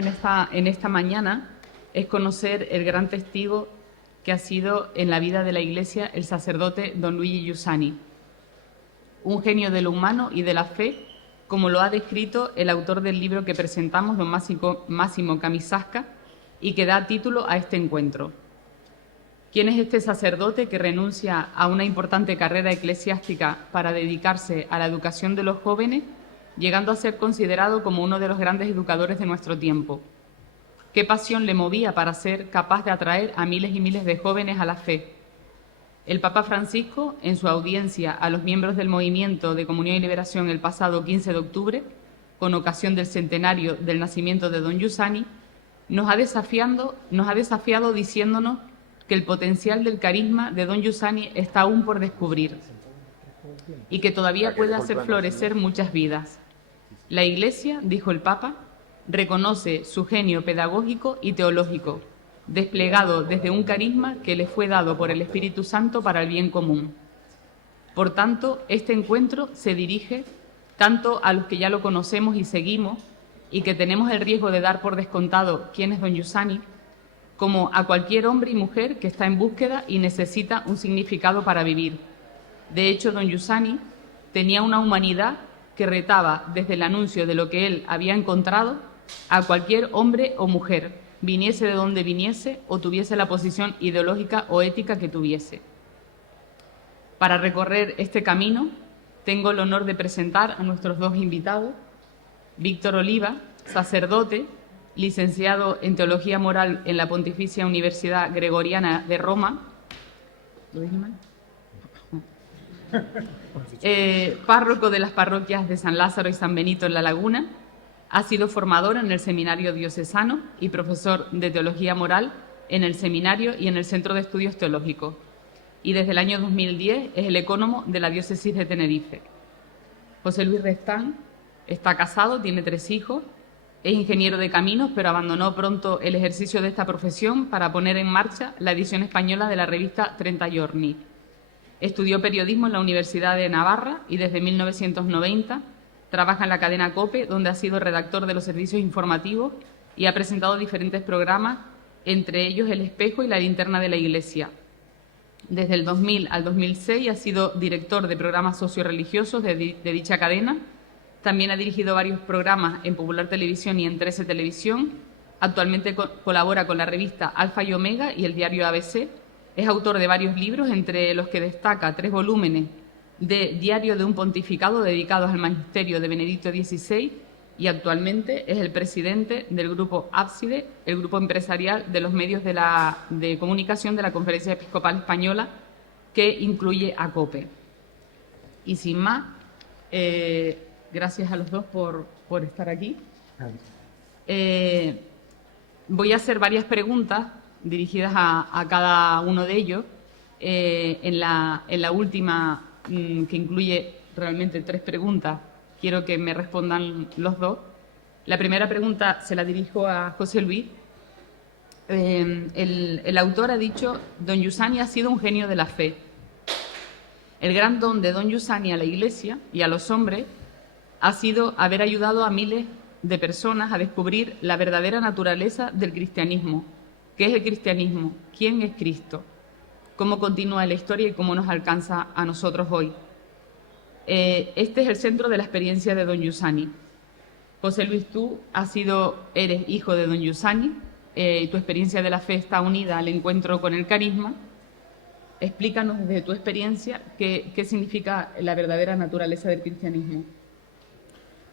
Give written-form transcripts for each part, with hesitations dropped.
en esta mañana es conocer el gran testigo que ha sido en la vida de la Iglesia el sacerdote don Luigi Giussani, un genio de lo humano y de la fe, como lo ha descrito el autor del libro que presentamos, don Massimo Camisasca, y que da título a este encuentro. ¿Quién es este sacerdote que renuncia a una importante carrera eclesiástica para dedicarse a la educación de los jóvenes, llegando a ser considerado como uno de los grandes educadores de nuestro tiempo? ¿Qué pasión le movía para ser capaz de atraer a miles y miles de jóvenes a la fe? El Papa Francisco, en su audiencia a los miembros del Movimiento de Comunión y Liberación el pasado 15 de octubre, con ocasión del centenario del nacimiento de don Giussani, nos ha desafiado diciéndonos que el potencial del carisma de don Giussani está aún por descubrir y que todavía puede hacer florecer muchas vidas. La Iglesia, dijo el Papa, reconoce su genio pedagógico y teológico, desplegado desde un carisma que le fue dado por el Espíritu Santo para el bien común. Por tanto, este encuentro se dirige tanto a los que ya lo conocemos y seguimos y que tenemos el riesgo de dar por descontado quién es don Giussani, como a cualquier hombre y mujer que está en búsqueda y necesita un significado para vivir. De hecho, don Giussani tenía una humanidad que retaba desde el anuncio de lo que él había encontrado a cualquier hombre o mujer, viniese de donde viniese o tuviese la posición ideológica o ética que tuviese. Para recorrer este camino, tengo el honor de presentar a nuestros dos invitados, Víctor Oliva, sacerdote, licenciado en Teología Moral en la Pontificia Universidad Gregoriana de Roma. ¿Lo dije mal? Párroco de las parroquias de San Lázaro y San Benito en La Laguna. Ha sido formador en el Seminario Diocesano y profesor de Teología Moral en el Seminario y en el Centro de Estudios Teológicos. Y desde el año 2010 es el ecónomo de la Diócesis de Tenerife. José Luis Restán está casado, tiene 3 hijos. Es ingeniero de caminos, pero abandonó pronto el ejercicio de esta profesión para poner en marcha la edición española de la revista 30 Giorni. Estudió periodismo en la Universidad de Navarra y desde 1990 trabaja en la cadena COPE, donde ha sido redactor de los servicios informativos y ha presentado diferentes programas, entre ellos El Espejo y La Linterna de la Iglesia. Desde el 2000 al 2006 ha sido director de programas socioreligiosos de dicha cadena. También ha dirigido varios programas en Popular Televisión y en 13 Televisión. Actualmente colabora con la revista Alfa y Omega y el diario ABC. Es autor de varios libros, entre los que destaca 3 volúmenes de Diario de un Pontificado dedicados al magisterio de Benedicto XVI, y actualmente es el presidente del grupo Ábside, el grupo empresarial de los medios de comunicación de la Conferencia Episcopal Española, que incluye a COPE. Y sin más, gracias a los dos por estar aquí. Voy a hacer varias preguntas dirigidas a cada uno de ellos. En la última, que incluye realmente 3 preguntas, quiero que me respondan los dos. La primera pregunta se la dirijo a José Luis. El autor ha dicho: don Giussani ha sido un genio de la fe. El gran don de don Giussani a la Iglesia y a los hombres ha sido haber ayudado a miles de personas a descubrir la verdadera naturaleza del cristianismo. ¿Qué es el cristianismo? ¿Quién es Cristo? ¿Cómo continúa la historia y cómo nos alcanza a nosotros hoy? Este es el centro de la experiencia de don Giussani. José Luis, tú eres hijo de don Giussani, tu experiencia de la fe está unida al encuentro con el carisma. Explícanos desde tu experiencia qué significa la verdadera naturaleza del cristianismo.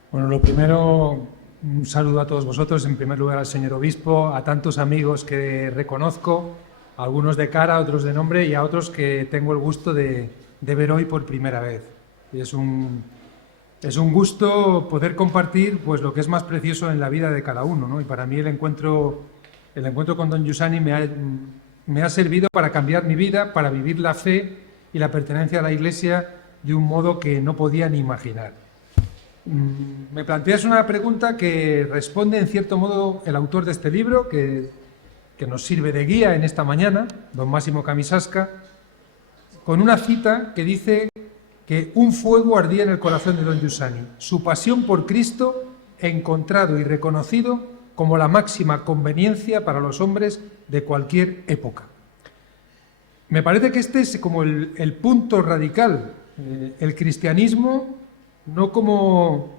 Bueno, lo primero, un saludo a todos vosotros, en primer lugar al señor obispo, a tantos amigos que reconozco, algunos de cara, otros de nombre y a otros que tengo el gusto de ver hoy por primera vez. Y es un gusto poder compartir pues lo que es más precioso en la vida de cada uno, ¿no? Y para mí el encuentro con don Giussani me ha servido para cambiar mi vida, para vivir la fe y la pertenencia a la Iglesia de un modo que no podía ni imaginar. Me planteas una pregunta que responde en cierto modo el autor de este libro, que nos sirve de guía en esta mañana, don Massimo Camisasca, con una cita que dice que un fuego ardía en el corazón de don Giussani. Su pasión por Cristo, encontrado y reconocido, como la máxima conveniencia para los hombres de cualquier época. Me parece que este es como el punto radical, el cristianismo no como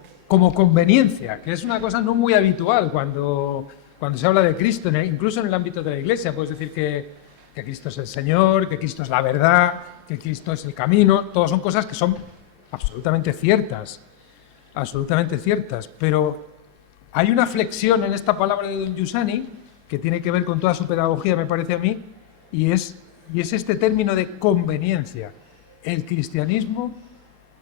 conveniencia, que es una cosa no muy habitual cuando se habla de Cristo, incluso en el ámbito de la Iglesia. Puedes decir que Cristo es el Señor, que Cristo es la verdad, que Cristo es el camino. Todas son cosas que son absolutamente ciertas, pero hay una flexión en esta palabra de don Giussani que tiene que ver con toda su pedagogía, me parece a mí, y es este término de conveniencia. El cristianismo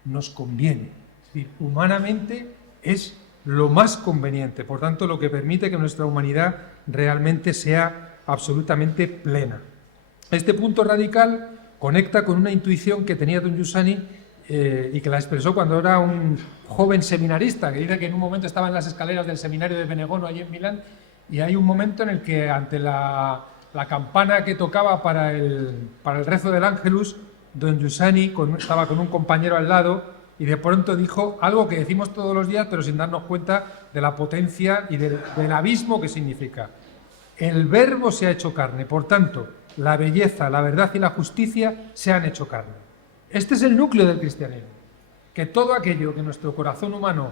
nos conviene, es decir, humanamente es lo más conveniente, por tanto lo que permite que nuestra humanidad realmente sea absolutamente plena. Este punto radical conecta con una intuición que tenía don Giussani y que la expresó cuando era un joven seminarista, que dice que en un momento estaba en las escaleras del seminario de Benegono, allí en Milán, y hay un momento en el que ante la campana que tocaba para el rezo del Ángelus, don Giussani estaba con un compañero al lado y de pronto dijo algo que decimos todos los días, pero sin darnos cuenta de la potencia y del abismo que significa. El Verbo se ha hecho carne, por tanto, la belleza, la verdad y la justicia se han hecho carne. Este es el núcleo del cristianismo, que todo aquello que nuestro corazón humano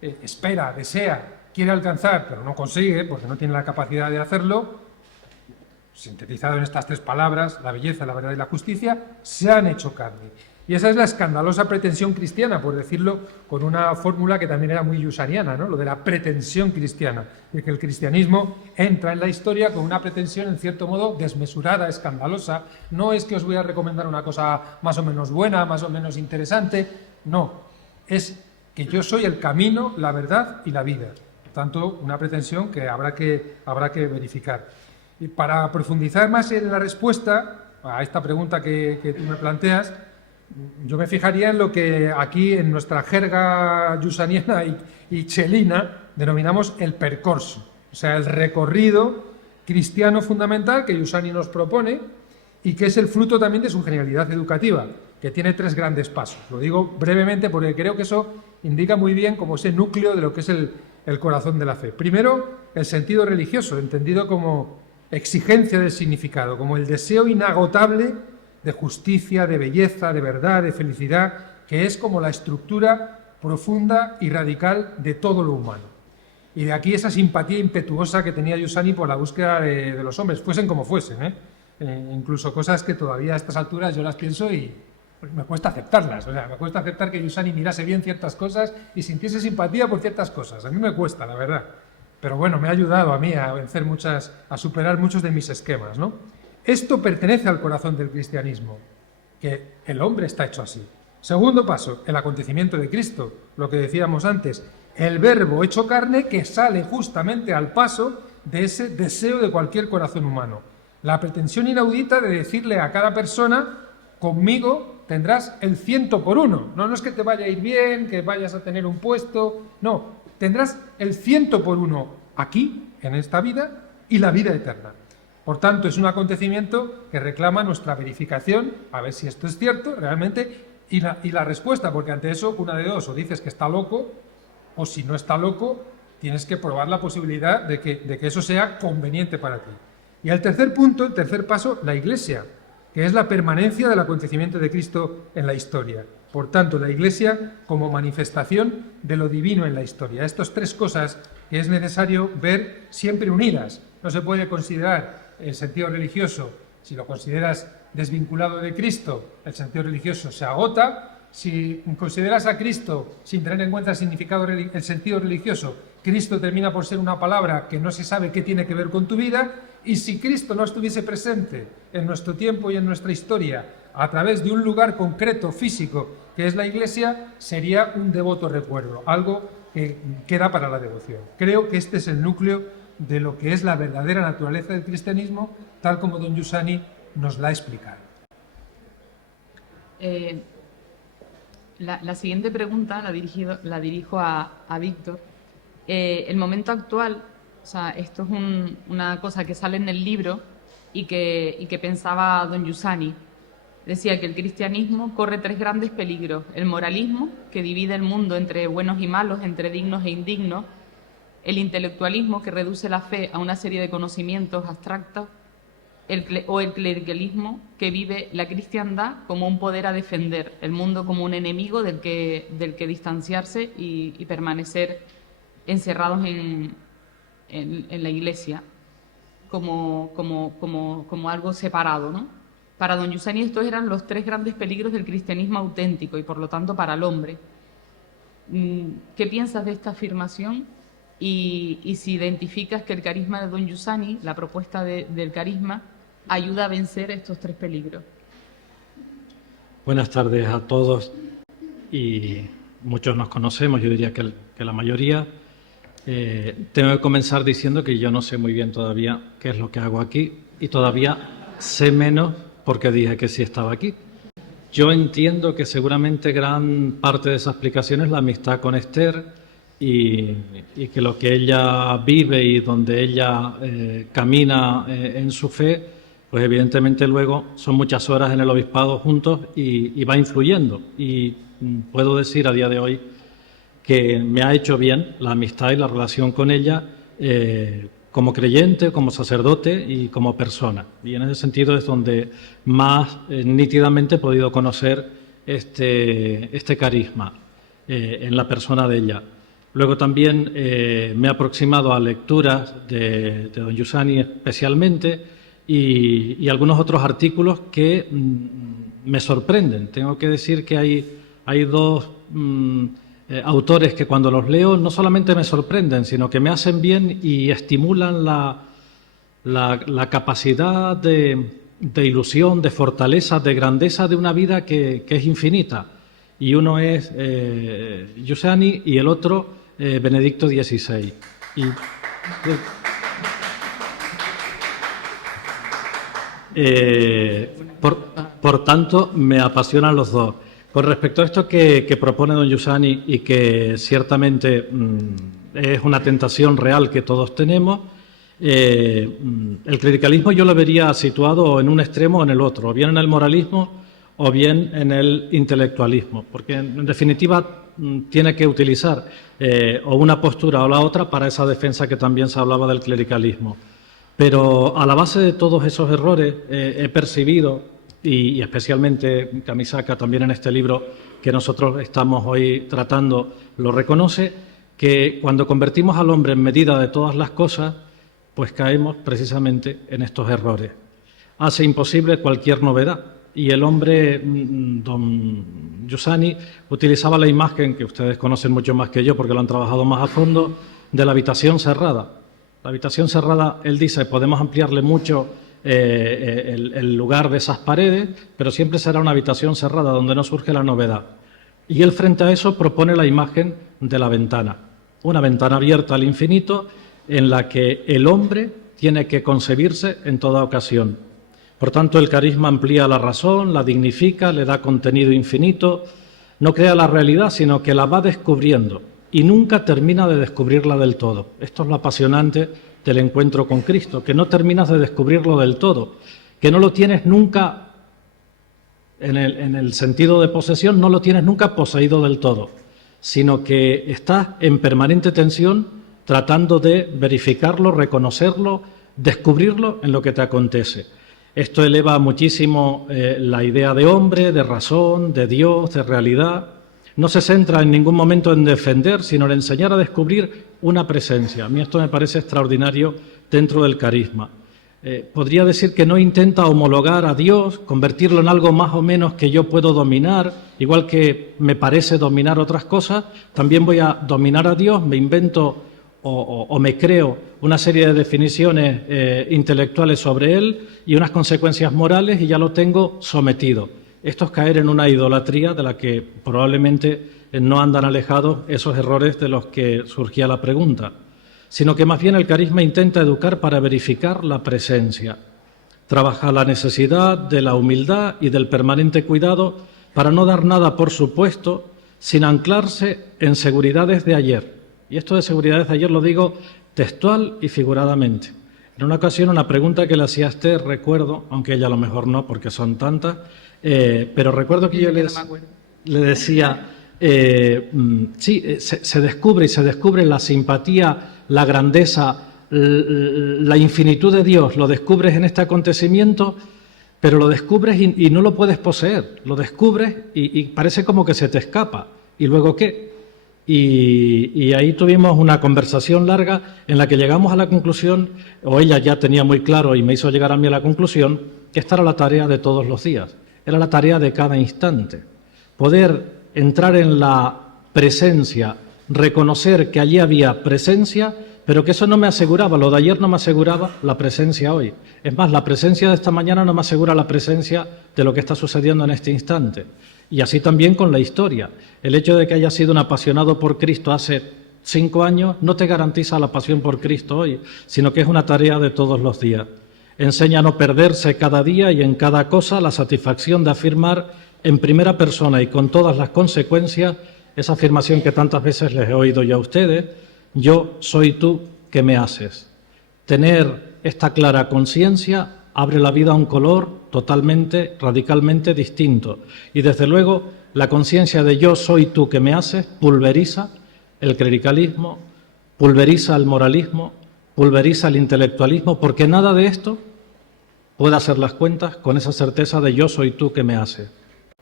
espera, desea, quiere alcanzar, pero no consigue, porque no tiene la capacidad de hacerlo, sintetizado en estas tres palabras, la belleza, la verdad y la justicia, se han hecho carne. Y esa es la escandalosa pretensión cristiana, por decirlo con una fórmula que también era muy giussaniana, ¿no? Lo de la pretensión cristiana, de que el cristianismo entra en la historia con una pretensión en cierto modo desmesurada, escandalosa. No es que os voy a recomendar una cosa más o menos buena, más o menos interesante, no, es que yo soy el camino, la verdad y la vida. Por tanto, una pretensión que habrá que verificar. Y para profundizar más en la respuesta a esta pregunta que tú me planteas, yo me fijaría en lo que aquí en nuestra jerga giussaniana y chelina denominamos el percorso, o sea, el recorrido cristiano fundamental que Giussani nos propone y que es el fruto también de su genialidad educativa, que tiene tres grandes pasos. Lo digo brevemente porque creo que eso indica muy bien como ese núcleo de lo que es el corazón de la fe. Primero, el sentido religioso, entendido como exigencia del significado, como el deseo inagotable de justicia, de belleza, de verdad, de felicidad, que es como la estructura profunda y radical de todo lo humano. Y de aquí esa simpatía impetuosa que tenía Giussani por la búsqueda de los hombres, fuesen como fuesen, incluso cosas que todavía a estas alturas yo las pienso y me cuesta aceptarlas. O sea, me cuesta aceptar que Giussani mirase bien ciertas cosas y sintiese simpatía por ciertas cosas. A mí me cuesta, la verdad. Pero bueno, me ha ayudado a mí a vencer a superar muchos de mis esquemas, ¿no? Esto pertenece al corazón del cristianismo, que el hombre está hecho así. Segundo paso, el acontecimiento de Cristo, lo que decíamos antes, el Verbo hecho carne que sale justamente al paso de ese deseo de cualquier corazón humano. La pretensión inaudita de decirle a cada persona, conmigo tendrás el 100 por 1. No es que te vaya a ir bien, que vayas a tener un puesto, no, tendrás el 100 por 1 aquí, en esta vida, y la vida eterna. Por tanto, es un acontecimiento que reclama nuestra verificación, a ver si esto es cierto realmente, y la respuesta, porque ante eso, una de dos, o dices que está loco, o si no está loco, tienes que probar la posibilidad de que eso sea conveniente para ti. Y el tercer punto, el tercer paso, la Iglesia, que es la permanencia del acontecimiento de Cristo en la historia. Por tanto, la Iglesia como manifestación de lo divino en la historia. Estas tres cosas que es necesario ver siempre unidas. No se puede considerar el sentido religioso, si lo consideras desvinculado de Cristo, el sentido religioso se agota. Si consideras a Cristo sin tener en cuenta el sentido religioso, Cristo termina por ser una palabra que no se sabe qué tiene que ver con tu vida. Y si Cristo no estuviese presente en nuestro tiempo y en nuestra historia a través de un lugar concreto, físico, que es la Iglesia, sería un devoto recuerdo, algo que queda para la devoción. Creo que este es el núcleo de lo que es la verdadera naturaleza del cristianismo, tal como don Giussani nos la ha explicado. La siguiente pregunta la dirijo a Víctor. El momento actual, o sea, esto es una cosa que sale en el libro y que pensaba don Giussani. Decía que el cristianismo corre tres grandes peligros: el moralismo, que divide el mundo entre buenos y malos, entre dignos e indignos; el intelectualismo, que reduce la fe a una serie de conocimientos abstractos, o el clericalismo, que vive la cristiandad como un poder a defender, el mundo como un enemigo del que distanciarse y permanecer encerrados en la Iglesia como algo separado, ¿no? Para don Giussani estos eran los tres grandes peligros del cristianismo auténtico y por lo tanto para el hombre. ¿Qué piensas de esta afirmación? Y si identificas que el carisma de don Giussani, la propuesta del carisma, ayuda a vencer estos tres peligros. Buenas tardes a todos, y muchos nos conocemos, yo diría que la mayoría. Tengo que comenzar diciendo que yo no sé muy bien todavía qué es lo que hago aquí, y todavía sé menos porque dije que sí estaba aquí. Yo entiendo que seguramente gran parte de esa explicación es la amistad con Esther y que lo que ella vive y donde ella camina en su fe, pues evidentemente luego son muchas horas en el obispado juntos y va influyendo. Y puedo decir a día de hoy que me ha hecho bien la amistad y la relación con ella como creyente, como sacerdote y como persona. Y en ese sentido es donde más nítidamente he podido conocer este carisma en la persona de ella. Luego también me he aproximado a lecturas de don Giussani especialmente y algunos otros artículos que me sorprenden. Tengo que decir que hay dos autores que cuando los leo no solamente me sorprenden, sino que me hacen bien y estimulan la capacidad de ilusión, de fortaleza, de grandeza de una vida que es infinita. Y uno es Giussani y el otro Benedicto XVI. Por tanto, me apasionan los dos. Con respecto a esto que propone don Giussani y que ciertamente es una tentación real que todos tenemos, el clericalismo yo lo vería situado en un extremo o en el otro, o bien en el moralismo o bien en el intelectualismo, porque en definitiva tiene que utilizar o una postura o la otra para esa defensa que también se hablaba del clericalismo. Pero a la base de todos esos errores he percibido, y especialmente Camisaca también en este libro que nosotros estamos hoy tratando lo reconoce, que cuando convertimos al hombre en medida de todas las cosas, pues caemos precisamente en estos errores. Hace imposible cualquier novedad. Y el hombre, don Giussani, utilizaba la imagen que ustedes conocen mucho más que yo porque lo han trabajado más a fondo, de la habitación cerrada. La habitación cerrada, él dice, podemos ampliarle mucho el lugar de esas paredes, pero siempre será una habitación cerrada donde no surge la novedad. Y él frente a eso propone la imagen de la ventana, una ventana abierta al infinito en la que el hombre tiene que concebirse en toda ocasión. Por tanto, el carisma amplía la razón, la dignifica, le da contenido infinito, no crea la realidad, sino que la va descubriendo y nunca termina de descubrirla del todo. Esto es lo apasionante del encuentro con Cristo, que no terminas de descubrirlo del todo, que no lo tienes nunca, en el sentido de posesión, no lo tienes nunca poseído del todo, sino que estás en permanente tensión tratando de verificarlo, reconocerlo, descubrirlo en lo que te acontece. Esto eleva muchísimo la idea de hombre, de razón, de Dios, de realidad. No se centra en ningún momento en defender, sino en enseñar a descubrir una presencia. A mí esto me parece extraordinario dentro del carisma. Podría decir que no intenta homologar a Dios, convertirlo en algo más o menos que yo puedo dominar, igual que me parece dominar otras cosas, también voy a dominar a Dios, me invento o me creo una serie de definiciones intelectuales sobre Él y unas consecuencias morales y ya lo tengo sometido. Esto es caer en una idolatría de la que probablemente no andan alejados esos errores de los que surgía la pregunta, sino que más bien el carisma intenta educar para verificar la presencia. Trabaja la necesidad de la humildad y del permanente cuidado para no dar nada por supuesto sin anclarse en seguridades de ayer. Y esto de seguridades de ayer lo digo textual y figuradamente. En una ocasión, una pregunta que le hacía a Esther, recuerdo, aunque ella a lo mejor no, porque son tantas, pero recuerdo que yo le decía, se descubre la simpatía, la grandeza, la infinitud de Dios, lo descubres en este acontecimiento, pero lo descubres y no lo puedes poseer, lo descubres y parece como que se te escapa. ¿Y luego qué? Y ahí tuvimos una conversación larga en la que llegamos a la conclusión, o ella ya tenía muy claro y me hizo llegar a mí a la conclusión, que esta era la tarea de todos los días, era la tarea de cada instante. Poder entrar en la presencia, reconocer que allí había presencia, pero que eso no me aseguraba, lo de ayer no me aseguraba la presencia hoy. Es más, la presencia de esta mañana no me asegura la presencia de lo que está sucediendo en este instante. Y así también con la historia. El hecho de que hayas sido un apasionado por Cristo hace 5 años no te garantiza la pasión por Cristo hoy, sino que es una tarea de todos los días. Enseña a no perderse cada día y en cada cosa la satisfacción de afirmar en primera persona y con todas las consecuencias esa afirmación que tantas veces les he oído yo a ustedes: yo soy tú que me haces. Tener esta clara conciencia abre la vida a un color totalmente, radicalmente distinto. Y desde luego la conciencia de yo soy tú que me haces pulveriza el clericalismo, pulveriza el moralismo, pulveriza el intelectualismo, porque nada de esto puede hacer las cuentas con esa certeza de yo soy tú que me haces.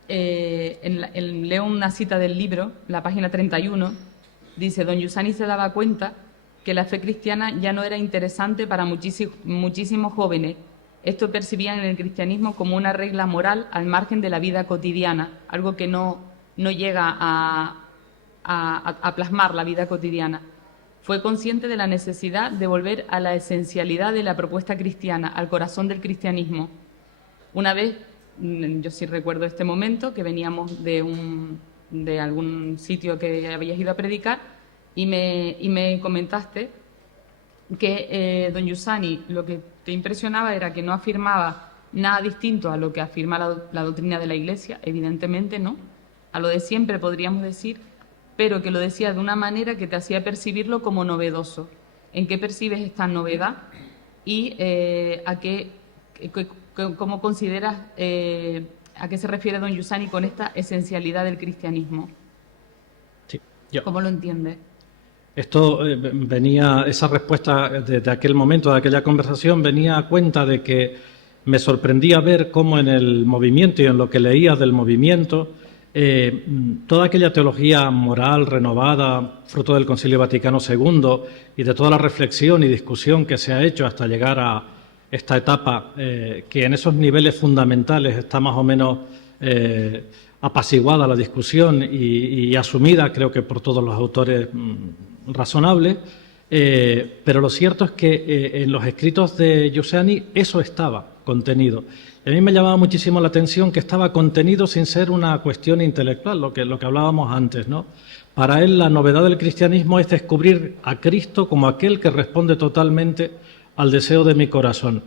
Leo una cita del libro, la página 31, dice: don Giussani se daba cuenta que la fe cristiana ya no era interesante para muchísimos jóvenes. Esto percibían en el cristianismo como una regla moral al margen de la vida cotidiana, algo que no llega a plasmar la vida cotidiana. Fue consciente de la necesidad de volver a la esencialidad de la propuesta cristiana, al corazón del cristianismo. Una vez, yo sí recuerdo este momento, que veníamos de algún sitio que habías ido a predicar y me comentaste que don Giussani lo que te impresionaba era que no afirmaba nada distinto a lo que afirma la doctrina de la Iglesia, evidentemente no, a lo de siempre podríamos decir, pero que lo decía de una manera que te hacía percibirlo como novedoso. ¿En qué percibes esta novedad? Y ¿cómo consideras, a qué se refiere don Giussani con esta esencialidad del cristianismo? Sí, ¿Cómo lo entiendes? Esto venía, esa respuesta de aquel momento, de aquella conversación, venía a cuenta de que me sorprendía ver cómo en el movimiento y en lo que leía del movimiento, toda aquella teología moral renovada, fruto del Concilio Vaticano II y de toda la reflexión y discusión que se ha hecho hasta llegar a esta etapa, que en esos niveles fundamentales está más o menos apaciguada la discusión y asumida, creo que por todos los autores razonables, pero lo cierto es que en los escritos de Giussani eso estaba contenido. Y a mí me llamaba muchísimo la atención que estaba contenido sin ser una cuestión intelectual, lo que hablábamos antes, ¿no? Para él la novedad del cristianismo es descubrir a Cristo como aquel que responde totalmente al deseo de mi corazón.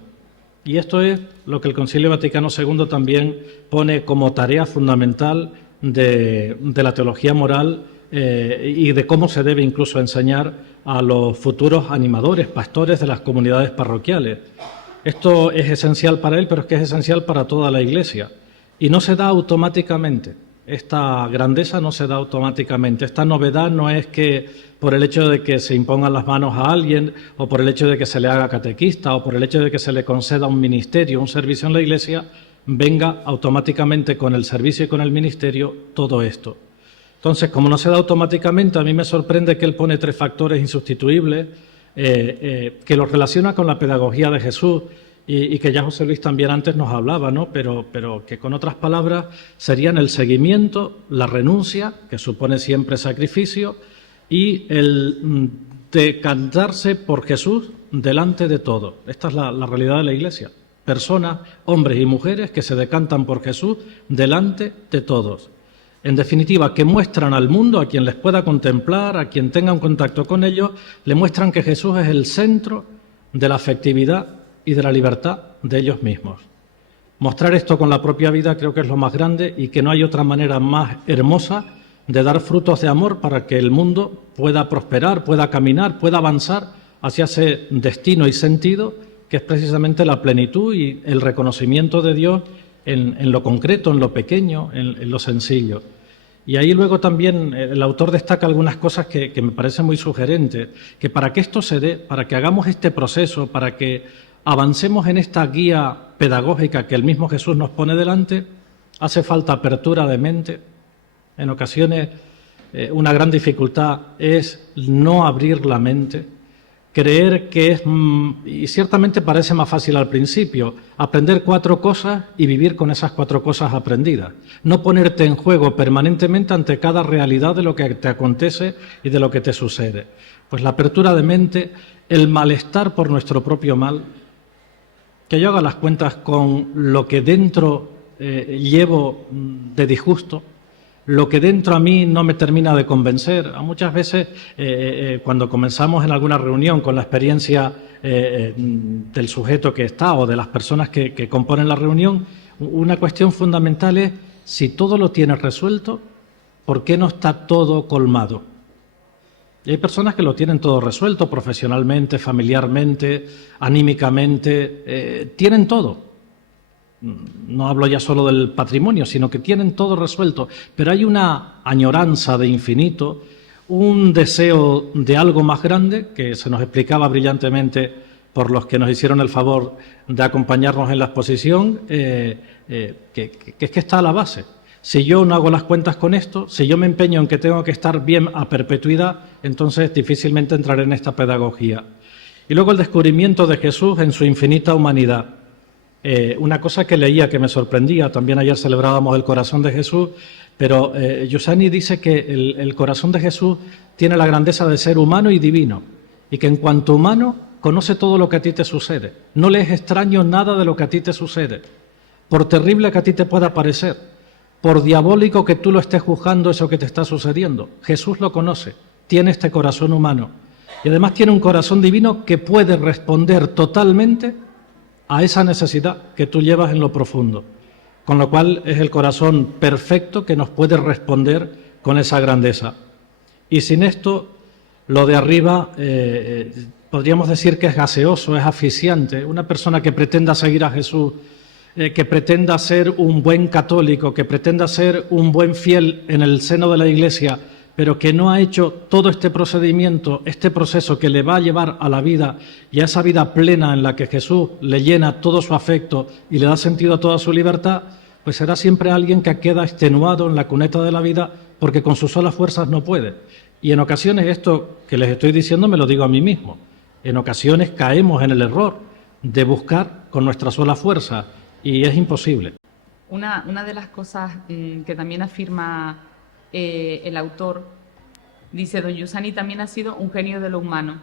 Y esto es lo que el Concilio Vaticano II también pone como tarea fundamental de la teología moral y de cómo se debe incluso enseñar a los futuros animadores, pastores de las comunidades parroquiales. Esto es esencial para él, pero es que es esencial para toda la Iglesia. Y no se da automáticamente. Esta grandeza no se da automáticamente. Esta novedad no es que por el hecho de que se impongan las manos a alguien, o por el hecho de que se le haga catequista, o por el hecho de que se le conceda un ministerio, un servicio en la Iglesia, venga automáticamente con el servicio y con el ministerio todo esto. Entonces, como no se da automáticamente, a mí me sorprende que él pone 3 factores insustituibles, que los relaciona con la pedagogía de Jesús y que ya José Luis también antes nos hablaba, ¿no? Pero que con otras palabras serían el seguimiento, la renuncia, que supone siempre sacrificio, y el decantarse por Jesús delante de todo. Esta es la realidad de la Iglesia. Personas, hombres y mujeres que se decantan por Jesús delante de todos. En definitiva, que muestran al mundo, a quien les pueda contemplar, a quien tenga un contacto con ellos, le muestran que Jesús es el centro de la afectividad y de la libertad de ellos mismos. Mostrar esto con la propia vida creo que es lo más grande y que no hay otra manera más hermosa de dar frutos de amor para que el mundo pueda prosperar, pueda caminar, pueda avanzar hacia ese destino y sentido que es precisamente la plenitud y el reconocimiento de Dios en lo concreto, en lo pequeño, en lo sencillo. Y ahí luego también el autor destaca algunas cosas que me parecen muy sugerentes, que para que esto se dé, para que hagamos este proceso, para que avancemos en esta guía pedagógica que el mismo Jesús nos pone delante, hace falta apertura de mente. En ocasiones una gran dificultad es no abrir la mente, creer que es, y ciertamente parece más fácil al principio, aprender 4 cosas y vivir con esas 4 cosas aprendidas. No ponerte en juego permanentemente ante cada realidad de lo que te acontece y de lo que te sucede. Pues la apertura de mente, el malestar por nuestro propio mal, que yo haga las cuentas con lo que dentro llevo de disgusto, lo que dentro a mí no me termina de convencer. Muchas veces, cuando comenzamos en alguna reunión con la experiencia del sujeto que está o de las personas que componen la reunión, una cuestión fundamental es, si todo lo tienes resuelto, ¿por qué no está todo colmado? Y hay personas que lo tienen todo resuelto profesionalmente, familiarmente, anímicamente, tienen todo. No hablo ya solo del patrimonio, sino que tienen todo resuelto, pero hay una añoranza de infinito, un deseo de algo más grande, que se nos explicaba brillantemente por los que nos hicieron el favor de acompañarnos en la exposición, que es que está a la base. Si yo no hago las cuentas con esto, si yo me empeño en que tengo que estar bien a perpetuidad, entonces difícilmente entraré en esta pedagogía. Y luego el descubrimiento de Jesús en su infinita humanidad. Una cosa que leía que me sorprendía, también ayer celebrábamos el corazón de Jesús, pero Giussani dice que el corazón de Jesús tiene la grandeza de ser humano y divino, y que en cuanto humano conoce todo lo que a ti te sucede. No le es extraño nada de lo que a ti te sucede, por terrible que a ti te pueda parecer, por diabólico que tú lo estés juzgando eso que te está sucediendo. Jesús lo conoce, tiene este corazón humano, y además tiene un corazón divino que puede responder totalmente a esa necesidad que tú llevas en lo profundo, con lo cual es el corazón perfecto que nos puede responder con esa grandeza. Y sin esto, lo de arriba podríamos decir que es gaseoso, es asfixiante. Una persona que pretenda seguir a Jesús, que pretenda ser un buen católico, que pretenda ser un buen fiel en el seno de la Iglesia, pero que no ha hecho todo este procedimiento, este proceso que le va a llevar a la vida y a esa vida plena en la que Jesús le llena todo su afecto y le da sentido a toda su libertad, pues será siempre alguien que queda extenuado en la cuneta de la vida porque con sus solas fuerzas no puede. Y en ocasiones esto que les estoy diciendo me lo digo a mí mismo. En ocasiones caemos en el error de buscar con nuestra sola fuerza y es imposible. Una de las cosas que también afirma el autor, dice: don Giussani también ha sido un genio de lo humano.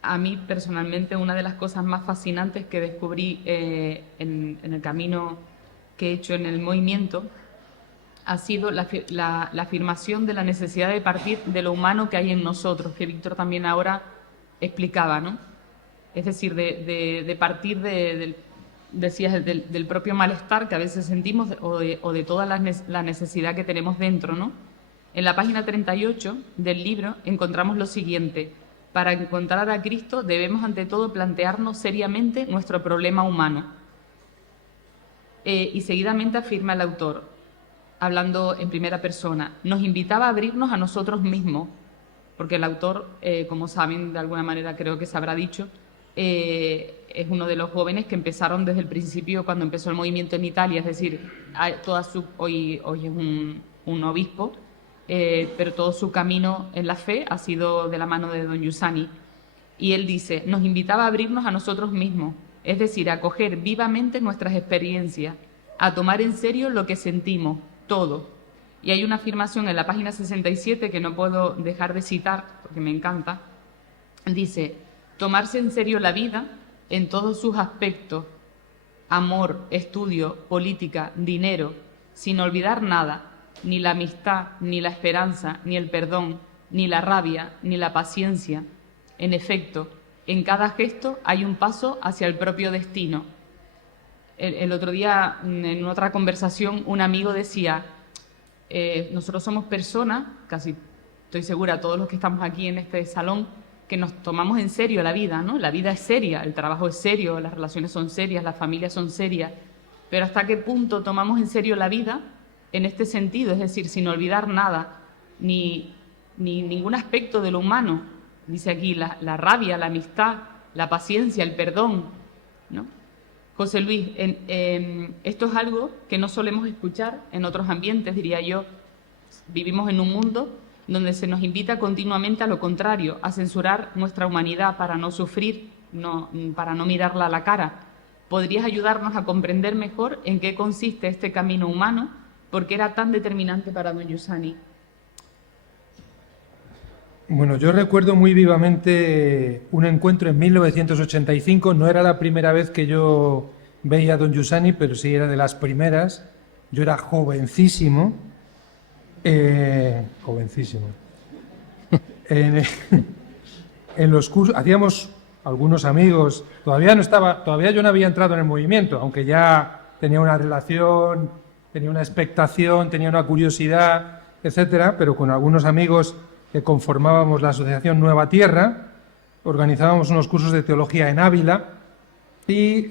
A mí personalmente una de las cosas más fascinantes que descubrí en el camino que he hecho en el movimiento ha sido la afirmación de la necesidad de partir de lo humano que hay en nosotros, que Víctor también ahora explicaba, ¿no? Es decir, de partir decías, del propio malestar que a veces sentimos o de toda la necesidad que tenemos dentro, ¿no? En la página 38 del libro encontramos lo siguiente: para encontrar a Cristo debemos ante todo plantearnos seriamente nuestro problema humano. Y seguidamente afirma el autor, hablando en primera persona, nos invitaba a abrirnos a nosotros mismos, porque el autor, como saben, de alguna manera creo que se habrá dicho, es uno de los jóvenes que empezaron desde el principio cuando empezó el movimiento en Italia, es decir, hoy es un obispo, pero todo su camino en la fe ha sido de la mano de don Giussani. Y él dice, nos invitaba a abrirnos a nosotros mismos, es decir, a acoger vivamente nuestras experiencias, a tomar en serio lo que sentimos, todo. Y hay una afirmación en la página 67 que no puedo dejar de citar porque me encanta. Dice, tomarse en serio la vida en todos sus aspectos, amor, estudio, política, dinero, sin olvidar nada, ni la amistad, ni la esperanza, ni el perdón, ni la rabia, ni la paciencia. En efecto, en cada gesto hay un paso hacia el propio destino. El otro día, en otra conversación, un amigo decía, nosotros somos personas, casi estoy segura, todos los que estamos aquí en este salón, que nos tomamos en serio la vida, ¿no? La vida es seria, el trabajo es serio, las relaciones son serias, las familias son serias, pero ¿hasta qué punto tomamos en serio la vida en este sentido, es decir, sin olvidar nada, ni ningún aspecto de lo humano. Dice aquí la rabia, la amistad, la paciencia, el perdón, ¿no? José Luis, esto es algo que no solemos escuchar en otros ambientes, diría yo. Vivimos en un mundo donde se nos invita continuamente a lo contrario, a censurar nuestra humanidad para no sufrir, para no mirarla a la cara. ¿Podrías ayudarnos a comprender mejor en qué consiste este camino humano? ¿Por qué era tan determinante para don Giussani? Bueno, yo recuerdo muy vivamente un encuentro en 1985, no era la primera vez que yo veía a don Giussani, pero sí era de las primeras. Yo era jovencísimo, en los cursos, hacíamos algunos amigos, todavía yo no había entrado en el movimiento, aunque ya tenía una relación, tenía una expectación, tenía una curiosidad, etcétera, pero con algunos amigos que conformábamos la Asociación Nueva Tierra, organizábamos unos cursos de teología en Ávila y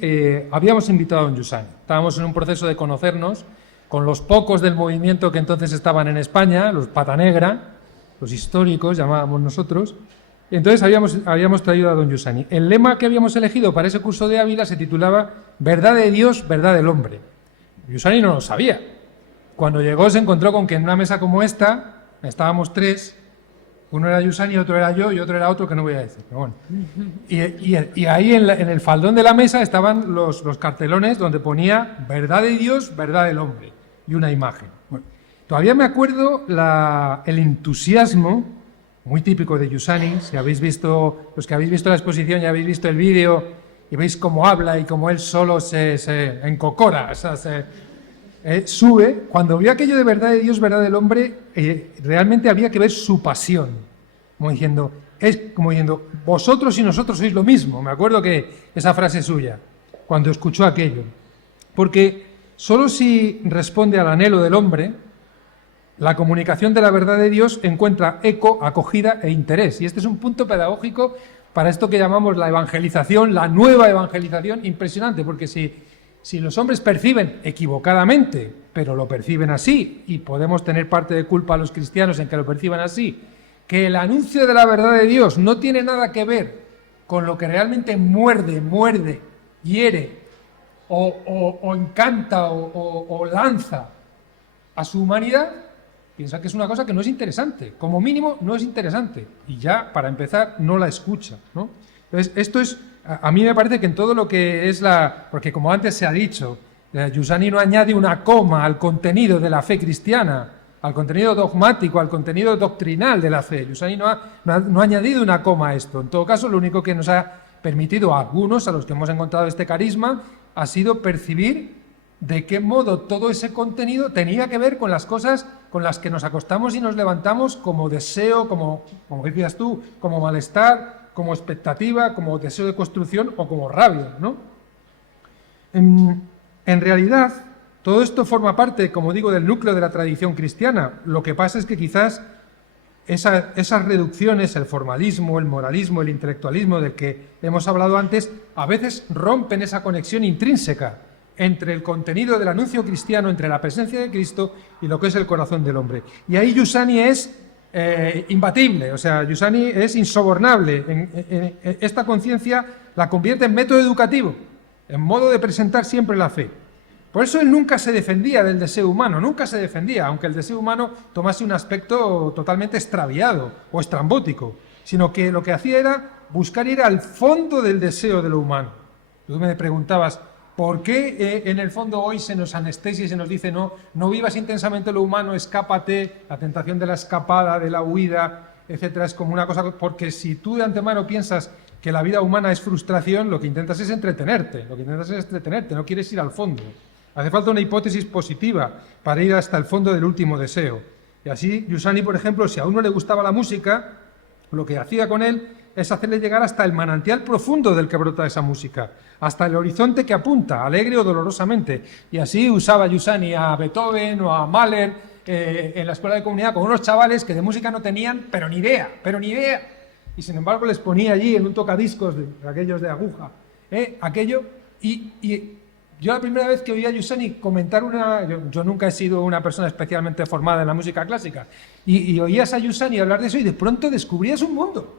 habíamos invitado a don Giussani. Estábamos en un proceso de conocernos con los pocos del movimiento que entonces estaban en España, los pata negra, los históricos, llamábamos nosotros, y entonces habíamos traído a don Giussani. El lema que habíamos elegido para ese curso de Ávila se titulaba Verdad de Dios, verdad del hombre. Giussani no lo sabía. Cuando llegó se encontró con que en una mesa como esta estábamos tres. Uno era Giussani, otro era yo y otro era otro que no voy a decir. Pero bueno. Y ahí en el faldón de la mesa estaban los cartelones donde ponía Verdad de Dios, verdad del hombre y una imagen. Bueno, todavía me acuerdo el entusiasmo muy típico de Giussani. Si habéis visto, los que habéis visto la exposición y habéis visto el vídeo y veis cómo habla y cómo él solo se encocora, o sea, sube. Cuando vio aquello de verdad de Dios, verdad del hombre, realmente había que ver su pasión, como diciendo, vosotros y nosotros sois lo mismo. Me acuerdo que esa frase suya, cuando escuchó aquello, porque solo si responde al anhelo del hombre, la comunicación de la verdad de Dios encuentra eco, acogida e interés. Y este es un punto pedagógico para esto que llamamos la evangelización, la nueva evangelización, impresionante, porque si los hombres perciben equivocadamente, pero lo perciben así, y podemos tener parte de culpa a los cristianos en que lo perciban así, que el anuncio de la verdad de Dios no tiene nada que ver con lo que realmente muerde, hiere, o encanta, o lanza a su humanidad, piensa que es una cosa que no es interesante, como mínimo no es interesante, y ya, para empezar, no la escucha, ¿no? Entonces, esto es... A mí me parece que en todo lo que es porque como antes se ha dicho, Giussani no añade una coma al contenido de la fe cristiana, al contenido dogmático, al contenido doctrinal de la fe. Giussani no ha añadido una coma a esto. En todo caso, lo único que nos ha permitido a algunos, a los que hemos encontrado este carisma, ha sido percibir de qué modo todo ese contenido tenía que ver con las cosas con las que nos acostamos y nos levantamos como deseo, como decías tú, como malestar, como expectativa, como deseo de construcción o como rabia, ¿no? En realidad, todo esto forma parte, como digo, del núcleo de la tradición cristiana. Lo que pasa es que quizás esas reducciones, el formalismo, el moralismo, el intelectualismo del que hemos hablado antes, a veces rompen esa conexión intrínseca entre el contenido del anuncio cristiano, entre la presencia de Cristo y lo que es el corazón del hombre. Y ahí Giussani es imbatible, o sea, Giussani es insobornable. Esta conciencia la convierte en método educativo, en modo de presentar siempre la fe. Por eso él nunca se defendía del deseo humano, nunca se defendía, aunque el deseo humano tomase un aspecto totalmente extraviado o estrambótico, sino que lo que hacía era buscar ir al fondo del deseo de lo humano. Tú me preguntabas, ¿por qué en el fondo hoy se nos anestesia y se nos dice no vivas intensamente lo humano, escápate, la tentación de la escapada, de la huida, etcétera? Es como una cosa, porque si tú de antemano piensas que la vida humana es frustración, lo que intentas es entretenerte, no quieres ir al fondo. Hace falta una hipótesis positiva para ir hasta el fondo del último deseo. Y así, Giussani, por ejemplo, si a uno le gustaba la música, lo que hacía con él es hacerle llegar hasta el manantial profundo del que brota esa música, hasta el horizonte que apunta, alegre o dolorosamente. Y así usaba Giussani a Beethoven o a Mahler en la escuela de comunidad con unos chavales que de música no tenían, pero ni idea. Y sin embargo les ponía allí en un tocadiscos de aquellos de aguja, aquello, y yo la primera vez que oí a Giussani comentar yo nunca he sido una persona especialmente formada en la música clásica, y oías a Giussani hablar de eso y de pronto descubrías un mundo.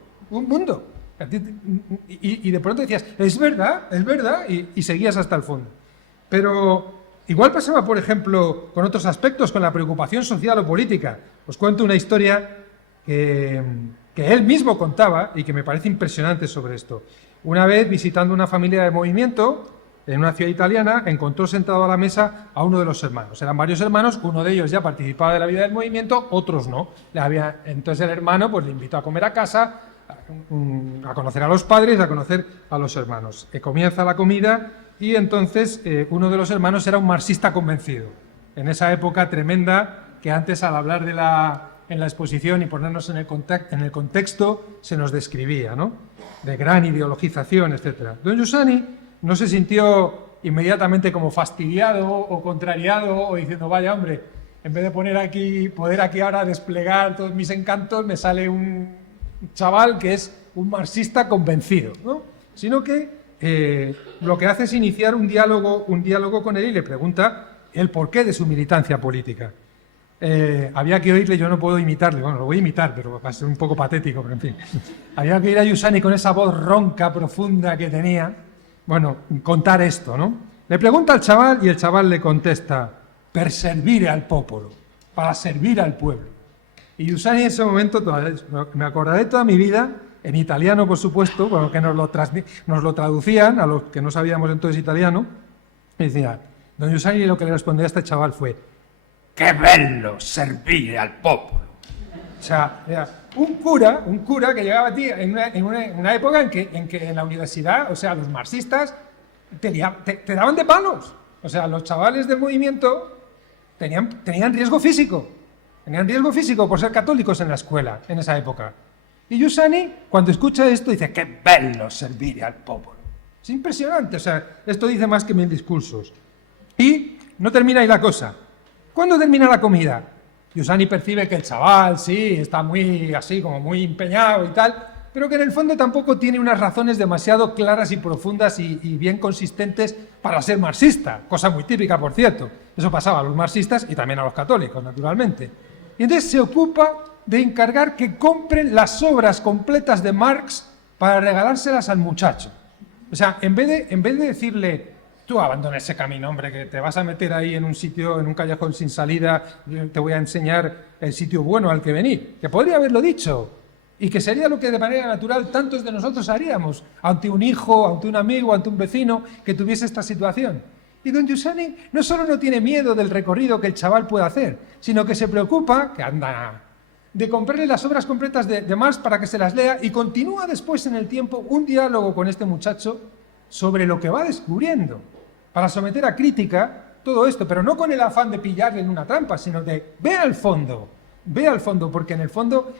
Y de pronto decías, es verdad, y seguías hasta el fondo. Pero igual pasaba, por ejemplo, con otros aspectos, con la preocupación social o política. Os cuento una historia que él mismo contaba y que me parece impresionante sobre esto. Una vez, visitando una familia de movimiento en una ciudad italiana, encontró sentado a la mesa a uno de los hermanos. Eran varios hermanos, uno de ellos ya participaba de la vida del movimiento, otros no. Entonces el hermano pues, le invitó a comer a casa, a conocer a los padres, a conocer a los hermanos. Comienza la comida y entonces uno de los hermanos era un marxista convencido. En esa época tremenda que antes al hablar en la exposición y ponernos en el contexto se nos describía, ¿no? De gran ideologización, etc. Don Giussani no se sintió inmediatamente como fastidiado o contrariado o diciendo, vaya hombre, en vez de poder aquí ahora desplegar todos mis encantos, me sale un chaval que es un marxista convencido, ¿no? Sino que lo que hace es iniciar un diálogo con él y le pregunta el porqué de su militancia política. Había que oírle, yo no puedo imitarle, bueno, lo voy a imitar, pero va a ser un poco patético, pero en fin. Había que oír a Giussani con esa voz ronca, profunda que tenía, bueno, contar esto, ¿no? Le pregunta al chaval y el chaval le contesta, per servire al popolo, para servir al pueblo. Y Giussani en ese momento, me acordaré toda mi vida, en italiano por supuesto, porque nos lo traducían a los que no sabíamos entonces italiano, y decía, don Giussani lo que le respondía a este chaval fue, ¡qué bello servir al popolo! O sea, era un cura que llegaba a ti en una época en que en la universidad, o sea, los marxistas te daban de palos. O sea, los chavales del movimiento tenían riesgo físico. Tenían riesgo físico por ser católicos en la escuela, en esa época. Y Giussani, cuando escucha esto, dice, ¡qué bello servir al popolo! Es impresionante, o sea, esto dice más que 1000 discursos. Y no termina ahí la cosa. ¿Cuándo termina la comida? Giussani percibe que el chaval, sí, está muy así, como muy empeñado y tal, pero que en el fondo tampoco tiene unas razones demasiado claras y profundas y bien consistentes para ser marxista, cosa muy típica, por cierto. Eso pasaba a los marxistas y también a los católicos, naturalmente. Y entonces se ocupa de encargar que compren las obras completas de Marx para regalárselas al muchacho. O sea, en vez de decirle, tú abandona ese camino, hombre, que te vas a meter ahí en un sitio, en un callejón sin salida, te voy a enseñar el sitio bueno al que venir, que podría haberlo dicho, y que sería lo que de manera natural tantos de nosotros haríamos ante un hijo, ante un amigo, ante un vecino que tuviese esta situación. Y don Giussani no solo no tiene miedo del recorrido que el chaval pueda hacer, sino que se preocupa, que anda, de comprarle las obras completas de Marx para que se las lea y continúa después en el tiempo un diálogo con este muchacho sobre lo que va descubriendo, para someter a crítica todo esto, pero no con el afán de pillarle en una trampa, sino de ve al fondo, porque en el fondo,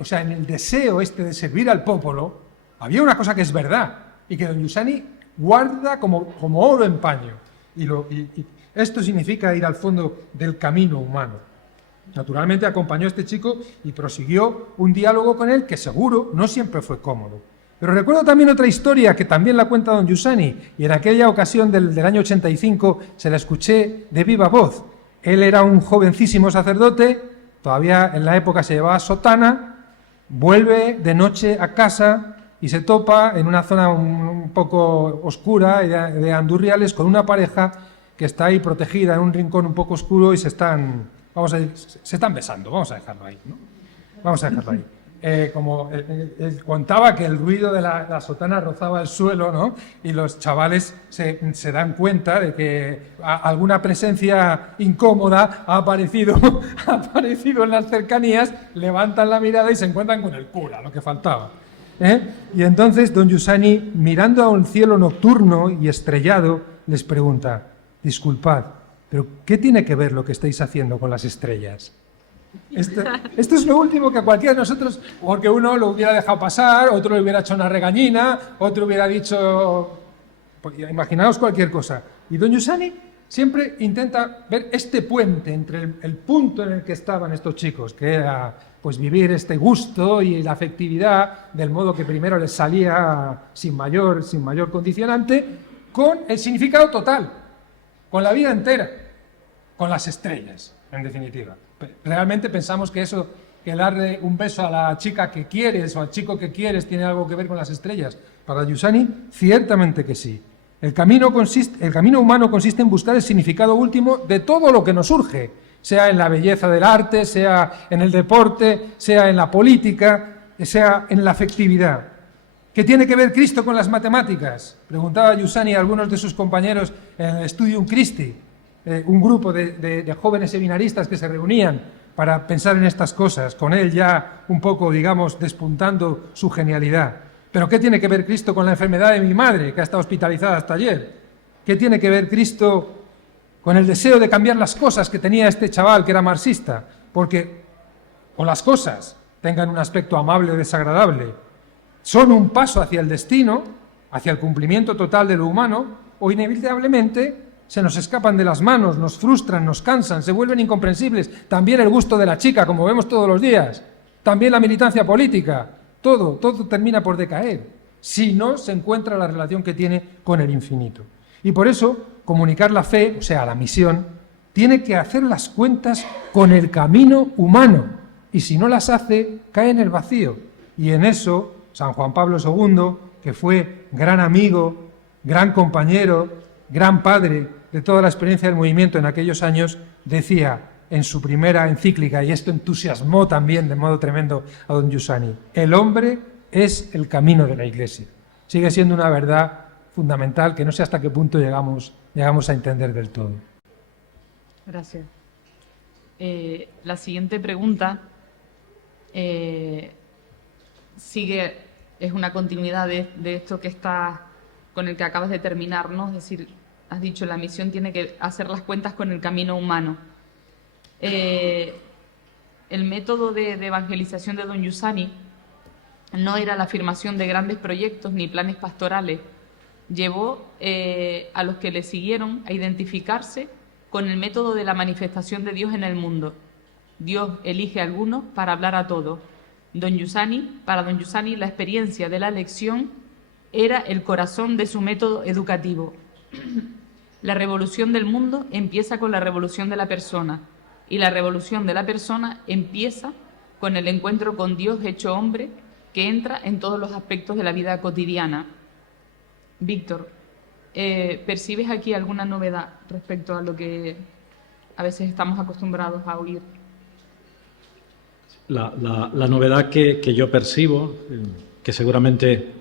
o sea, en el deseo este de servir al popolo, había una cosa que es verdad y que don Giussani guarda como oro en paño. Y esto significa ir al fondo del camino humano. Naturalmente acompañó a este chico y prosiguió un diálogo con él que seguro no siempre fue cómodo. Pero recuerdo también otra historia que también la cuenta don Giussani, y en aquella ocasión del año 85 se la escuché de viva voz. Él era un jovencísimo sacerdote, todavía en la época se llevaba sotana, vuelve de noche a casa y se topa en una zona un poco oscura de Andurriales con una pareja que está ahí protegida en un rincón un poco oscuro y se están besando, vamos a dejarlo ahí, ¿no? Vamos a dejarlo ahí. Como él contaba que el ruido de la sotana rozaba el suelo, ¿no? Y los chavales se dan cuenta de que alguna presencia incómoda ha aparecido en las cercanías, levantan la mirada y se encuentran con el cura, lo que faltaba. Y entonces don Giussani, mirando a un cielo nocturno y estrellado, les pregunta, disculpad, pero ¿qué tiene que ver lo que estáis haciendo con las estrellas? Esto es lo último que a cualquiera de nosotros, porque uno lo hubiera dejado pasar, otro le hubiera hecho una regañina, otro hubiera dicho, pues, imaginaos cualquier cosa. Y don Giussani siempre intenta ver este puente entre el punto en el que estaban estos chicos, que era pues vivir este gusto y la afectividad del modo que primero les salía sin mayor condicionante, con el significado total. con la vida entera, con las estrellas, en definitiva. ¿Realmente pensamos que eso, que darle un beso a la chica que quieres o al chico que quieres, tiene algo que ver con las estrellas? Para Giussani, ciertamente que sí. El camino humano consiste en buscar el significado último de todo lo que nos surge, sea en la belleza del arte, sea en el deporte, sea en la política, sea en la afectividad. ¿Qué tiene que ver Cristo con las matemáticas? Preguntaba Giussani a algunos de sus compañeros en el Studium Christi, un grupo de jóvenes seminaristas que se reunían para pensar en estas cosas, con él ya un poco, digamos, despuntando su genialidad. ¿Pero qué tiene que ver Cristo con la enfermedad de mi madre, que ha estado hospitalizada hasta ayer? ¿Qué tiene que ver Cristo con el deseo de cambiar las cosas que tenía este chaval que era marxista? Porque, o las cosas tengan un aspecto amable o desagradable, son un paso hacia el destino, hacia el cumplimiento total de lo humano, o inevitablemente se nos escapan de las manos, nos frustran, nos cansan, se vuelven incomprensibles. También el gusto de la chica, como vemos todos los días. También la militancia política. Todo termina por decaer, si no se encuentra la relación que tiene con el infinito. Y por eso, comunicar la fe, o sea, la misión, tiene que hacer las cuentas con el camino humano, y si no las hace, cae en el vacío. Y en eso, San Juan Pablo II, que fue gran amigo, gran compañero, gran padre de toda la experiencia del movimiento en aquellos años, decía en su primera encíclica, y esto entusiasmó también de modo tremendo a don Giussani: el hombre es el camino de la Iglesia. Sigue siendo una verdad fundamental que no sé hasta qué punto llegamos a entender del todo. Gracias. La siguiente pregunta sigue, es una continuidad de esto que está con el que acabas de terminar, ¿no? Es decir, has dicho, la misión tiene que hacer las cuentas con el camino humano. El método de evangelización de don Giussani no era la afirmación de grandes proyectos ni planes pastorales. Llevó a los que le siguieron a identificarse con el método de la manifestación de Dios en el mundo. Dios elige a algunos para hablar a todos. Para don Giussani, la experiencia de la lección era el corazón de su método educativo. La revolución del mundo empieza con la revolución de la persona, y la revolución de la persona empieza con el encuentro con Dios hecho hombre, que entra en todos los aspectos de la vida cotidiana. Víctor, ¿percibes aquí alguna novedad respecto a lo que a veces estamos acostumbrados a oír? La novedad que yo percibo, que seguramente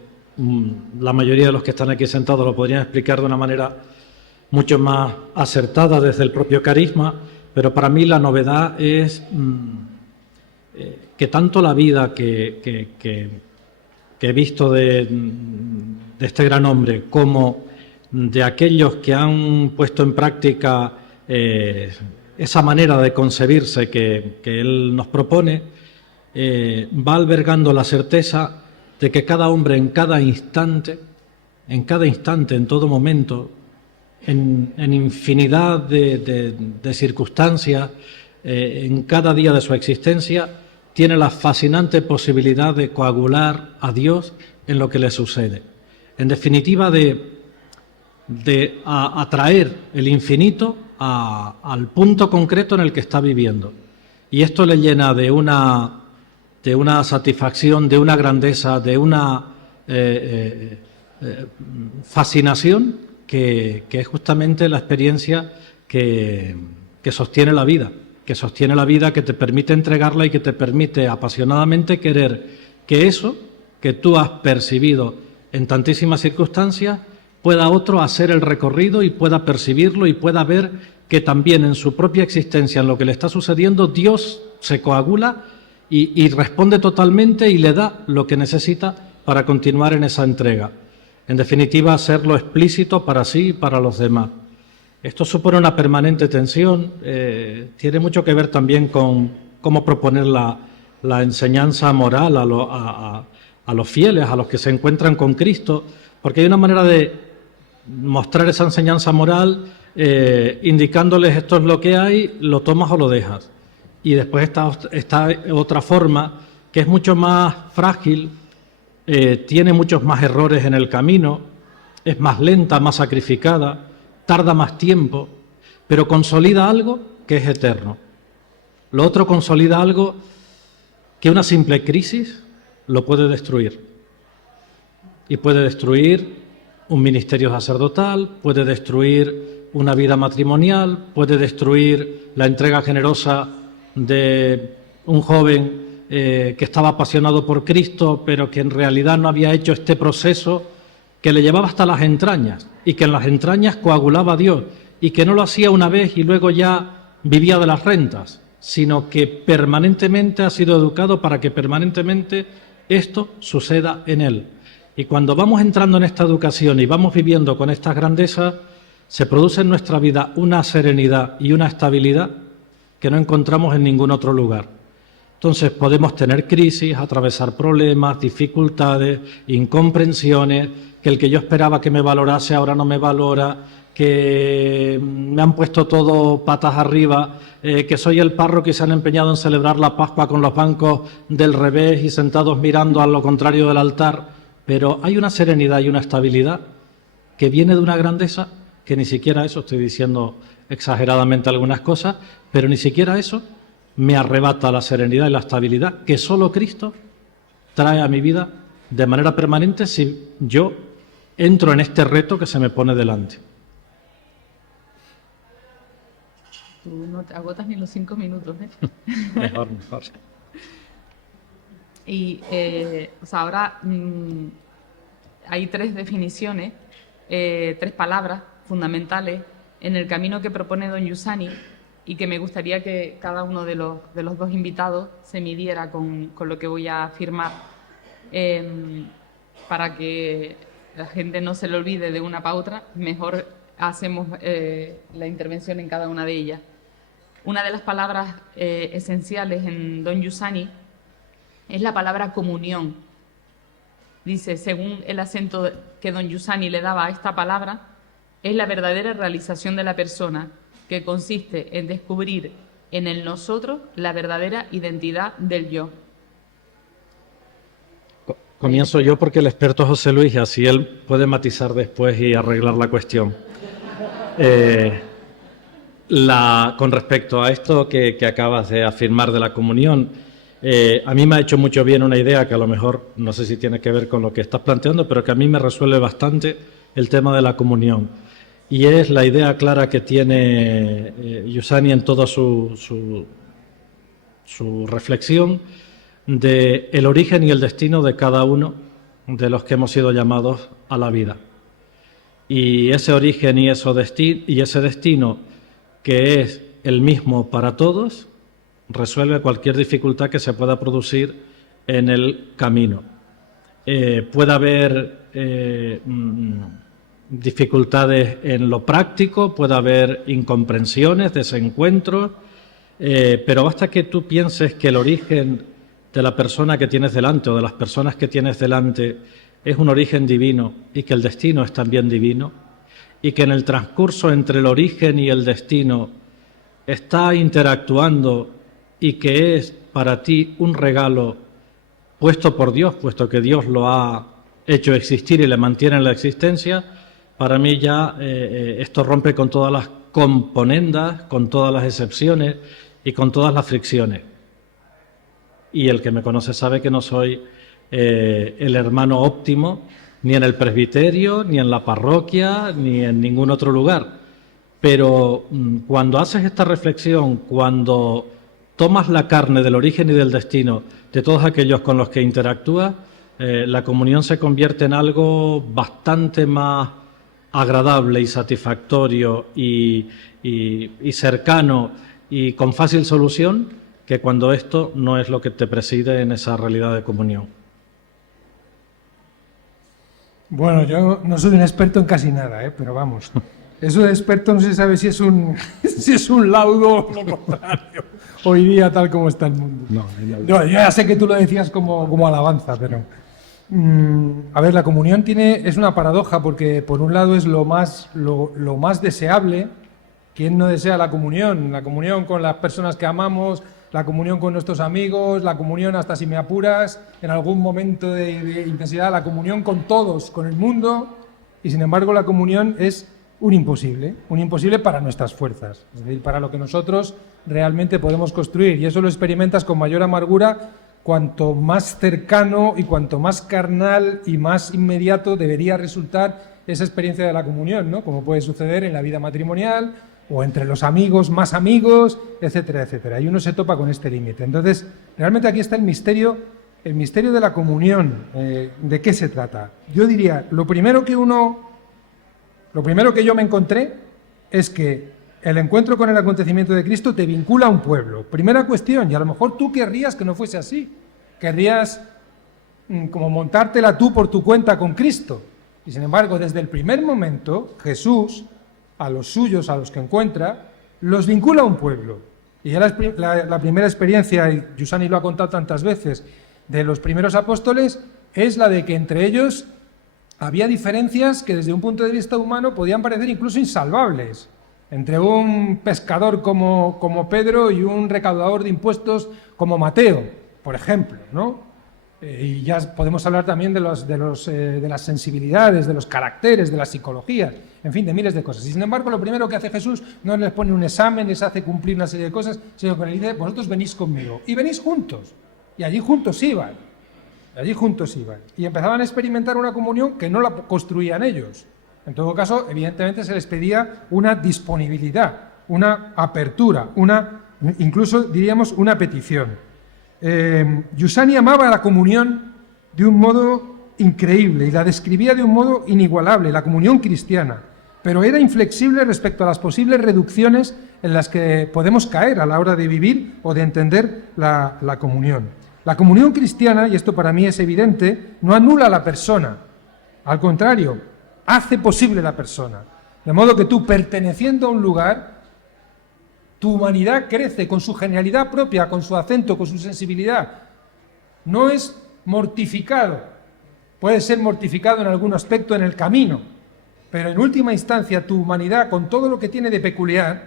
la mayoría de los que están aquí sentados lo podrían explicar de una manera mucho más acertada desde el propio carisma, pero para mí la novedad es que tanto la vida que he visto de este gran hombre como de aquellos que han puesto en práctica esa manera de concebirse que él nos propone, va albergando la certeza de que cada hombre en cada instante, en todo momento, en infinidad de circunstancias, en cada día de su existencia, tiene la fascinante posibilidad de coagular a Dios en lo que le sucede. En definitiva, de atraer el infinito al punto concreto en el que está viviendo. Y esto le llena de una satisfacción, de una grandeza, de una fascinación que es justamente la experiencia que sostiene la vida, que te permite entregarla y que te permite apasionadamente querer que eso que tú has percibido en tantísimas circunstancias pueda otro hacer el recorrido y pueda percibirlo y pueda ver que también en su propia existencia, en lo que le está sucediendo, Dios se coagula y responde totalmente y le da lo que necesita para continuar en esa entrega. En definitiva, hacerlo explícito para sí y para los demás. Esto supone una permanente tensión, tiene mucho que ver también con cómo proponer la enseñanza moral a los fieles, a los que se encuentran con Cristo, porque hay una manera de mostrar esa enseñanza moral indicándoles esto es lo que hay, lo tomas o lo dejas. Y después está otra forma que es mucho más frágil, tiene muchos más errores en el camino, es más lenta, más sacrificada, tarda más tiempo, pero consolida algo que es eterno. Lo otro consolida algo que una simple crisis lo puede destruir. Y puede destruir un ministerio sacerdotal, puede destruir una vida matrimonial, puede destruir la entrega generosa de un joven que estaba apasionado por Cristo, pero que en realidad no había hecho este proceso que le llevaba hasta las entrañas y que en las entrañas coagulaba a Dios y que no lo hacía una vez y luego ya vivía de las rentas, sino que permanentemente ha sido educado para que permanentemente esto suceda en él. Y cuando vamos entrando en esta educación y vamos viviendo con estas grandezas, se produce en nuestra vida una serenidad y una estabilidad que no encontramos en ningún otro lugar. Entonces podemos tener crisis, atravesar problemas, dificultades, incomprensiones, que el que yo esperaba que me valorase ahora no me valora, que me han puesto todo patas arriba, que soy el párroco y se han empeñado en celebrar la Pascua con los bancos del revés y sentados mirando a lo contrario del altar. Pero hay una serenidad y una estabilidad que viene de una grandeza que ni siquiera eso, estoy diciendo exageradamente algunas cosas, pero ni siquiera eso me arrebata la serenidad y la estabilidad que solo Cristo trae a mi vida de manera permanente si yo entro en este reto que se me pone delante. Tú no te agotas ni los 5 minutos, ¿eh? Mejor. Y ahora hay 3 definiciones, 3 palabras fundamentales en el camino que propone don Giussani y que me gustaría que cada uno de los 2 invitados se midiera con lo que voy a afirmar, para que la gente no se le olvide de una para otra. Mejor hacemos la intervención en cada una de ellas. Una de las palabras esenciales en don Giussani es la palabra comunión. Dice, según el acento que don Giussani le daba a esta palabra, es la verdadera realización de la persona, que consiste en descubrir en el nosotros la verdadera identidad del yo. Comienzo yo porque el experto José Luis, así él puede matizar después y arreglar la cuestión. Con respecto a esto que acabas de afirmar de la comunión, a mí me ha hecho mucho bien una idea que a lo mejor no sé si tiene que ver con lo que estás planteando, pero que a mí me resuelve bastante el tema de la comunión. Y es la idea clara que tiene Giussani en toda su reflexión de el origen y el destino de cada uno de los que hemos sido llamados a la vida. Y ese origen y ese destino, que es el mismo para todos, resuelve cualquier dificultad que se pueda producir en el camino. Puede haber dificultades en lo práctico, puede haber incomprensiones, desencuentros, pero basta que tú pienses que el origen de la persona que tienes delante o de las personas que tienes delante es un origen divino y que el destino es también divino y que en el transcurso entre el origen y el destino está interactuando y que es para ti un regalo puesto por Dios, puesto que Dios lo ha hecho existir y le mantiene en la existencia. Para mí ya esto rompe con todas las componendas, con todas las excepciones y con todas las fricciones. Y el que me conoce sabe que no soy el hermano óptimo ni en el presbiterio, ni en la parroquia, ni en ningún otro lugar. Pero cuando haces esta reflexión, cuando tomas la carne del origen y del destino de todos aquellos con los que interactúas, la comunión se convierte en algo bastante más agradable y satisfactorio y cercano y con fácil solución que cuando esto no es lo que te preside en esa realidad de comunión. Bueno, yo no soy un experto en casi nada, pero vamos. Eso de experto no se sabe si es un laudo o lo contrario. Hoy día, tal como está el mundo. No, yo ya sé que tú lo decías como alabanza, pero... a ver, la comunión es una paradoja porque por un lado es lo más deseable. ¿Quién no desea la comunión? La comunión con las personas que amamos, la comunión con nuestros amigos, la comunión, hasta si me apuras, en algún momento de intensidad, la comunión con todos, con el mundo. Y sin embargo la comunión es un imposible para nuestras fuerzas, es decir, para lo que nosotros realmente podemos construir. Y eso lo experimentas con mayor amargura cuanto más cercano y cuanto más carnal y más inmediato debería resultar esa experiencia de la comunión, ¿no? Como puede suceder en la vida matrimonial o entre los amigos, más amigos, etcétera, etcétera. Y uno se topa con este límite. Entonces, realmente aquí está el misterio de la comunión. ¿De qué se trata? Yo diría, lo primero que yo me encontré es que el encuentro con el acontecimiento de Cristo te vincula a un pueblo. Primera cuestión, y a lo mejor tú querrías que no fuese así. Querrías como montártela tú por tu cuenta con Cristo. Y sin embargo, desde el primer momento, Jesús, a los suyos, a los que encuentra, los vincula a un pueblo. Y ya la primera experiencia, y Giussani lo ha contado tantas veces, de los primeros apóstoles, es la de que entre ellos había diferencias que desde un punto de vista humano podían parecer incluso insalvables. Entre un pescador como Pedro y un recaudador de impuestos como Mateo, por ejemplo, ¿no? Y ya podemos hablar también de las sensibilidades, de los caracteres, de la psicología, en fin, de miles de cosas. Y sin embargo, lo primero que hace Jesús no les pone un examen, les hace cumplir una serie de cosas, sino que les dice, vosotros venís conmigo. Y venís juntos. Y allí juntos iban. Y empezaban a experimentar una comunión que no la construían ellos. En todo caso, evidentemente se les pedía una disponibilidad, una apertura, incluso diríamos una petición. Giussani amaba la comunión de un modo increíble y la describía de un modo inigualable, la comunión cristiana, pero era inflexible respecto a las posibles reducciones en las que podemos caer a la hora de vivir o de entender la comunión. La comunión cristiana, y esto para mí es evidente, no anula a la persona, al contrario, hace posible la persona. De modo que tú, perteneciendo a un lugar, tu humanidad crece con su genialidad propia, con su acento, con su sensibilidad. No es mortificado. Puede ser mortificado en algún aspecto en el camino, pero en última instancia tu humanidad, con todo lo que tiene de peculiar,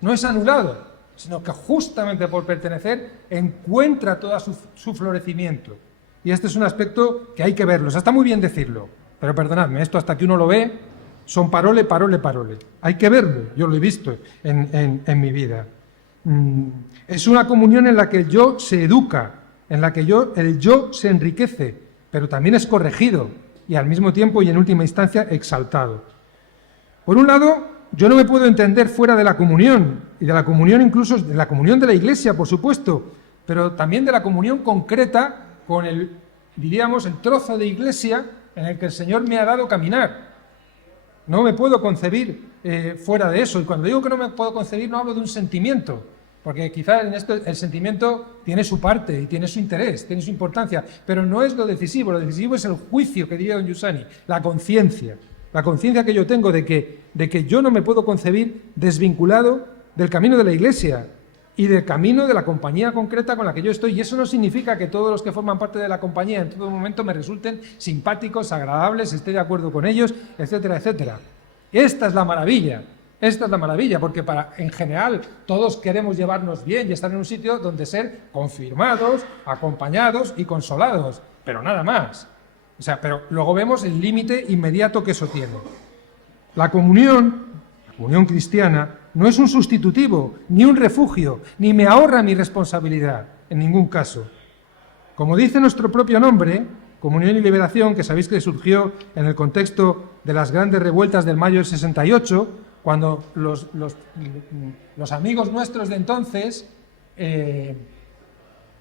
no es anulado, sino que justamente por pertenecer encuentra todo su florecimiento. Y este es un aspecto que hay que verlo. O sea, está muy bien decirlo, pero perdonadme, esto hasta que uno lo ve, son parole. Hay que verlo, yo lo he visto en mi vida. Es una comunión en la que el yo se educa, en la que el yo se enriquece, pero también es corregido y al mismo tiempo y en última instancia exaltado. Por un lado, yo no me puedo entender fuera de la comunión, y de la comunión incluso de la comunión de la Iglesia, por supuesto, pero también de la comunión concreta con el trozo de Iglesia en el que el Señor me ha dado caminar. No me puedo concebir fuera de eso. Y cuando digo que no me puedo concebir, no hablo de un sentimiento, porque quizás en esto el sentimiento tiene su parte y tiene su interés, tiene su importancia, pero no es lo decisivo es el juicio, que diría don Giussani, la conciencia que yo tengo de que yo no me puedo concebir desvinculado del camino de la Iglesia y del camino de la compañía concreta con la que yo estoy. Y eso no significa que todos los que forman parte de la compañía en todo momento me resulten simpáticos, agradables, esté de acuerdo con ellos, etcétera, etcétera. Esta es la maravilla, porque en general todos queremos llevarnos bien y estar en un sitio donde ser confirmados, acompañados y consolados, pero nada más. O sea, pero luego vemos el límite inmediato que eso tiene. La comunión cristiana, no es un sustitutivo, ni un refugio, ni me ahorra mi responsabilidad, en ningún caso. Como dice nuestro propio nombre, Comunión y Liberación, que sabéis que surgió en el contexto de las grandes revueltas del mayo del 68, cuando los amigos nuestros de entonces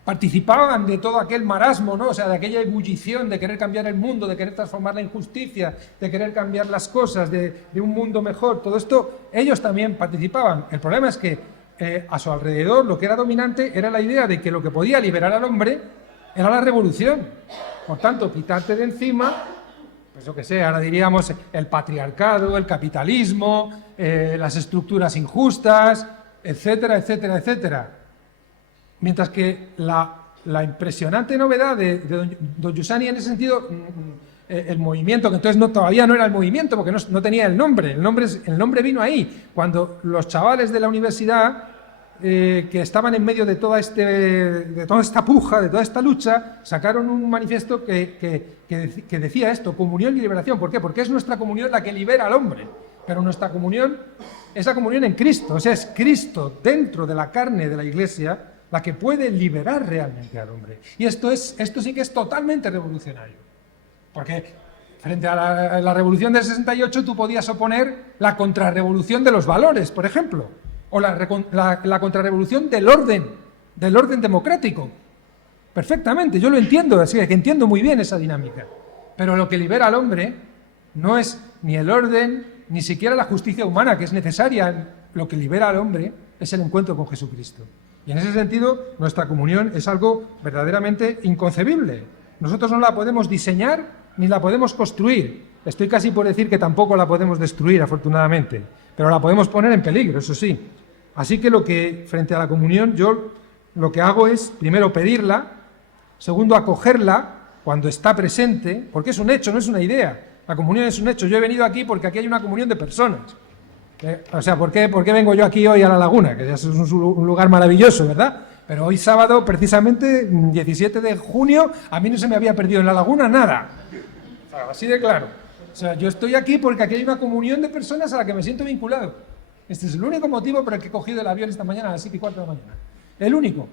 participaban de todo aquel marasmo, ¿no? O sea, de aquella ebullición de querer cambiar el mundo, de querer transformar la injusticia, de querer cambiar las cosas, de un mundo mejor. Todo esto, ellos también participaban. El problema es que a su alrededor lo que era dominante era la idea de que lo que podía liberar al hombre era la revolución. Por tanto, quitarte de encima, pues yo qué sé, ahora diríamos el patriarcado, el capitalismo, las estructuras injustas, etcétera, etcétera, etcétera. Mientras que la impresionante novedad de don Giussani en ese sentido, el movimiento, que entonces todavía no era el movimiento porque no tenía el nombre. El nombre vino ahí, cuando los chavales de la universidad que estaban en medio de toda esta puja, de toda esta lucha, sacaron un manifiesto que decía esto: comunión y liberación. ¿Por qué? Porque es nuestra comunión la que libera al hombre. Pero nuestra comunión es la comunión en Cristo, o sea, es Cristo dentro de la carne de la Iglesia la que puede liberar realmente al hombre. Y esto sí que es totalmente revolucionario, porque frente a la revolución del 68 tú podías oponer la contrarrevolución de los valores, por ejemplo, o la contrarrevolución del orden democrático. Perfectamente, yo lo entiendo, así que entiendo muy bien esa dinámica. Pero lo que libera al hombre no es ni el orden, ni siquiera la justicia humana, que es necesaria. Lo que libera al hombre es el encuentro con Jesucristo. Y en ese sentido, nuestra comunión es algo verdaderamente inconcebible. Nosotros no la podemos diseñar ni la podemos construir. Estoy casi por decir que tampoco la podemos destruir, afortunadamente, pero la podemos poner en peligro, eso sí. Así que frente a la comunión, yo lo que hago es, primero, pedirla, segundo, acogerla cuando está presente, porque es un hecho, no es una idea. La comunión es un hecho. Yo he venido aquí porque aquí hay una comunión de personas. O sea, ¿por qué vengo yo aquí hoy a La Laguna? Que es un lugar maravilloso, ¿verdad? Pero hoy sábado, precisamente, 17 de junio, a mí no se me había perdido en La Laguna nada. O sea, así de claro. O sea, yo estoy aquí porque aquí hay una comunión de personas a la que me siento vinculado. Este es el único motivo por el que he cogido el avión esta mañana a las 7:15 de la mañana. El único.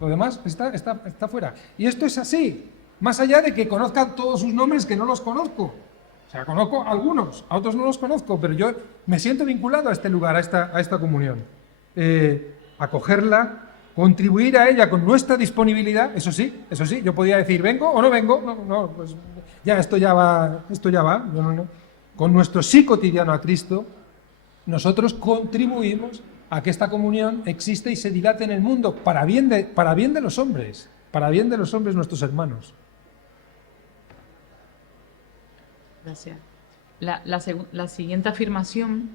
Lo demás está fuera. Y esto es así. Más allá de que conozcan todos sus nombres, que no los conozco. O sea, conozco a algunos, a otros no los conozco, pero yo me siento vinculado a este lugar, a esta comunión. Acogerla, contribuir a ella con nuestra disponibilidad, eso sí, yo podía decir, ¿vengo o no vengo? No, pues ya, esto ya va. No. Con nuestro sí cotidiano a Cristo, nosotros contribuimos a que esta comunión existe y se dilate en el mundo para bien de los hombres, nuestros hermanos. Gracias. La siguiente afirmación,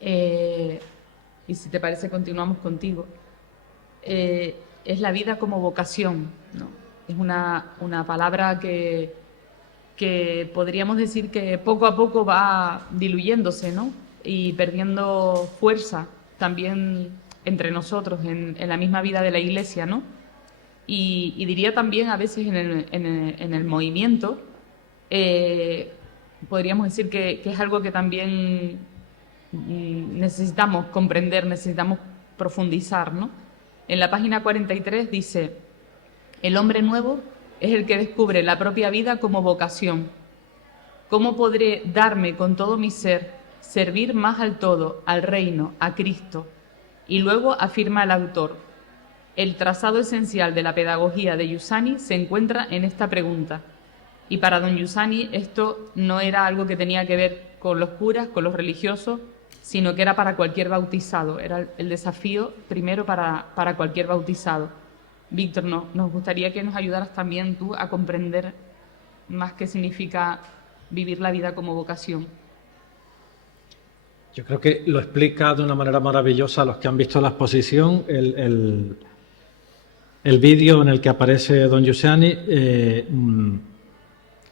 y si te parece continuamos contigo, es la vida como vocación, ¿no? Es una palabra que podríamos decir que poco a poco va diluyéndose, ¿no? Y perdiendo fuerza también entre nosotros en la misma vida de la Iglesia, ¿no? Y diría también a veces en el movimiento. Podríamos decir que es algo que también necesitamos comprender, necesitamos profundizar, ¿no? En la página 43 dice: el hombre nuevo es el que descubre la propia vida como vocación. ¿Cómo podré darme con todo mi ser, servir más al todo, al reino, a Cristo? Y luego afirma el autor: el trazado esencial de la pedagogía de Giussani se encuentra en esta pregunta. Y para don Giussani esto no era algo que tenía que ver con los curas, con los religiosos, sino que era para cualquier bautizado. Era el desafío primero para cualquier bautizado. Víctor, nos gustaría que nos ayudaras también tú a comprender más qué significa vivir la vida como vocación. Yo creo que lo explica de una manera maravillosa a los que han visto la exposición, el vídeo en el que aparece don Giussani,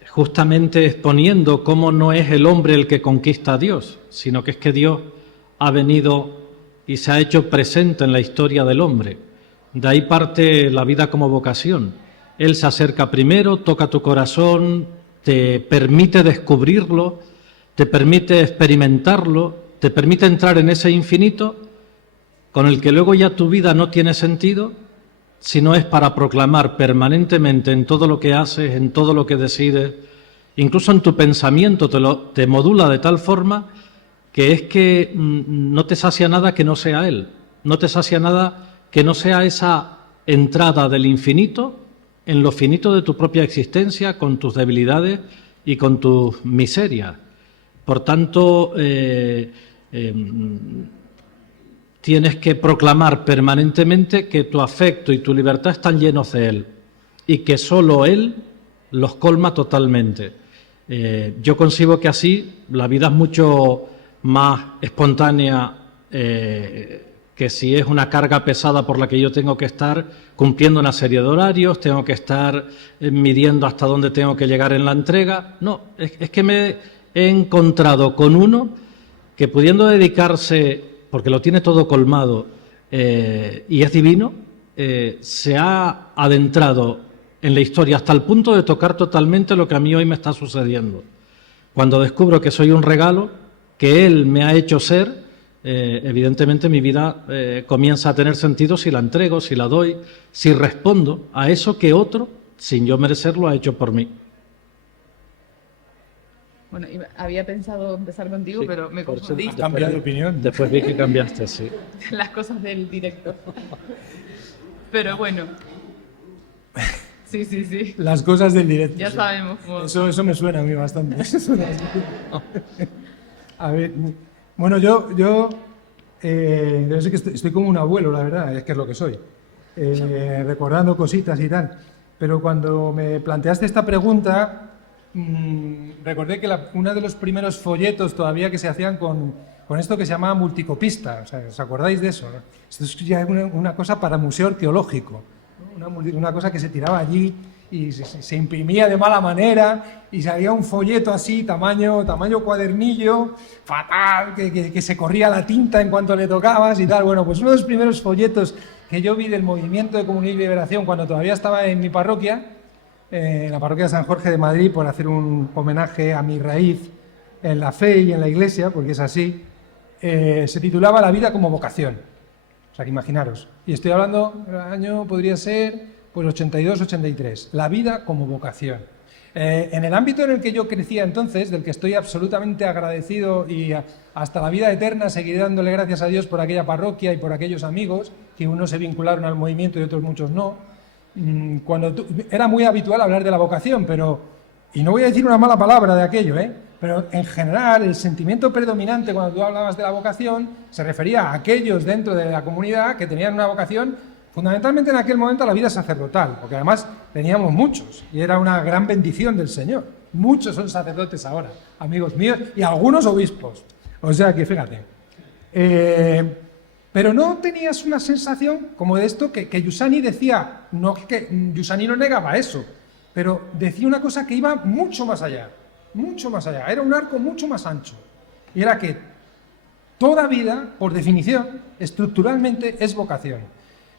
justamente exponiendo cómo no es el hombre el que conquista a Dios, sino que es que Dios ha venido y se ha hecho presente en la historia del hombre. De ahí parte la vida como vocación. Él se acerca primero, toca tu corazón, te permite descubrirlo, te permite experimentarlo, te permite entrar en ese infinito con el que luego ya tu vida no tiene sentido, sino es para proclamar permanentemente en todo lo que haces, en todo lo que decides, incluso en tu pensamiento te modula de tal forma que es que no te sacia nada que no sea Él, no te sacia nada que no sea esa entrada del infinito en lo finito de tu propia existencia, con tus debilidades y con tus miserias. Por tanto, tienes que proclamar permanentemente que tu afecto y tu libertad están llenos de Él y que solo Él los colma totalmente. Yo concibo que así la vida es mucho más espontánea que si es una carga pesada por la que yo tengo que estar cumpliendo una serie de horarios, tengo que estar midiendo hasta dónde tengo que llegar en la entrega. No, es que me he encontrado con uno que, pudiendo dedicarse, porque lo tiene todo colmado y es divino, se ha adentrado en la historia hasta el punto de tocar totalmente lo que a mí hoy me está sucediendo. Cuando descubro que soy un regalo que Él me ha hecho ser, evidentemente mi vida comienza a tener sentido si la entrego, si la doy, si respondo a eso que otro, sin yo merecerlo, ha hecho por mí. Bueno, había pensado empezar contigo, Sí, pero me por confundí. ¿Has cambiado de opinión? Después vi que cambiaste, sí. Las cosas del directo. Pero bueno. Sí, sí, sí. Las cosas del directo. Ya sí. sabemos cómo. Eso me suena a mí bastante. A ver, bueno, yo sé que estoy como un abuelo, la verdad, es que es lo que soy, recordando cositas y tal. Pero cuando me planteaste esta pregunta, recordé que uno de los primeros folletos todavía que se hacían con esto que se llamaba multicopista, o sea, ¿os acordáis de eso? ¿No? Esto es ya una cosa para museo arqueológico, ¿no? Una cosa que se tiraba allí y se imprimía de mala manera y salía un folleto así, tamaño cuadernillo, fatal, que se corría la tinta en cuanto le tocabas y tal. Bueno, pues uno de los primeros folletos que yo vi del movimiento de Comunidad y Liberación cuando todavía estaba en mi parroquia, en la parroquia de San Jorge de Madrid, por hacer un homenaje a mi raíz en la fe y en la iglesia, porque es así, se titulaba La vida como vocación. O sea, que imaginaros. Y estoy hablando, el año podría ser pues 82-83. La vida como vocación. En el ámbito en el que yo crecía entonces, del que estoy absolutamente agradecido y hasta la vida eterna seguiré dándole gracias a Dios por aquella parroquia y por aquellos amigos, que unos se vincularon al movimiento y otros muchos no. Era muy habitual hablar de la vocación, pero, y no voy a decir una mala palabra de aquello, pero en general el sentimiento predominante cuando tú hablabas de la vocación se refería a aquellos dentro de la comunidad que tenían una vocación fundamentalmente en aquel momento a la vida sacerdotal, porque además teníamos muchos y era una gran bendición del Señor. Muchos son sacerdotes ahora, amigos míos, y algunos obispos. O sea que fíjate. Pero no tenías una sensación como de esto que Giussani decía, no que Giussani no negaba eso, pero decía una cosa que iba mucho más allá, era un arco mucho más ancho, y era que toda vida, por definición, estructuralmente es vocación.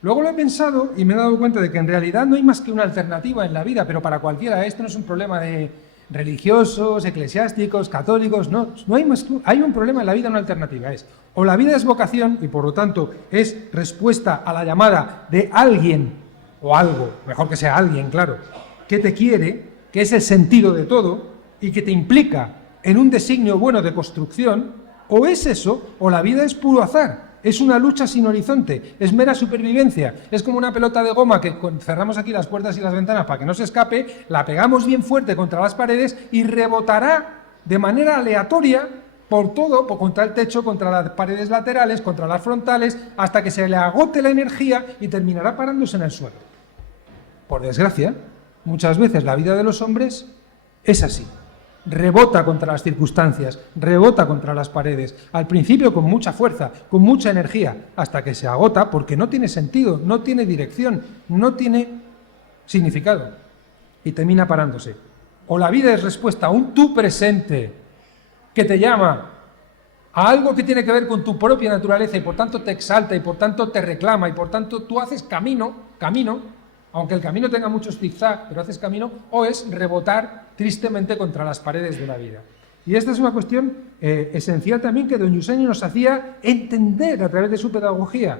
Luego lo he pensado y me he dado cuenta de que en realidad no hay más que una alternativa en la vida, pero para cualquiera, esto no es un problema de religiosos, eclesiásticos, católicos, no hay más que hay un problema en la vida, una alternativa, es o la vida es vocación y por lo tanto es respuesta a la llamada de alguien o algo, mejor que sea alguien, claro, que te quiere, que es el sentido de todo y que te implica en un designio bueno de construcción, o es eso o la vida es puro azar. Es una lucha sin horizonte, es mera supervivencia, es como una pelota de goma que cerramos aquí las puertas y las ventanas para que no se escape, la pegamos bien fuerte contra las paredes y rebotará de manera aleatoria por todo, contra el techo, contra las paredes laterales, contra las frontales, hasta que se le agote la energía y terminará parándose en el suelo. Por desgracia, muchas veces la vida de los hombres es así. Rebota contra las circunstancias, rebota contra las paredes, al principio con mucha fuerza, con mucha energía, hasta que se agota porque no tiene sentido, no tiene dirección, no tiene significado y termina parándose. O la vida es respuesta a un tú presente que te llama a algo que tiene que ver con tu propia naturaleza y por tanto te exalta y por tanto te reclama y por tanto tú haces camino, aunque el camino tenga muchos zigzag, pero haces camino, o es rebotar tristemente contra las paredes de la vida. Y esta es una cuestión esencial también que don Giussani nos hacía entender a través de su pedagogía.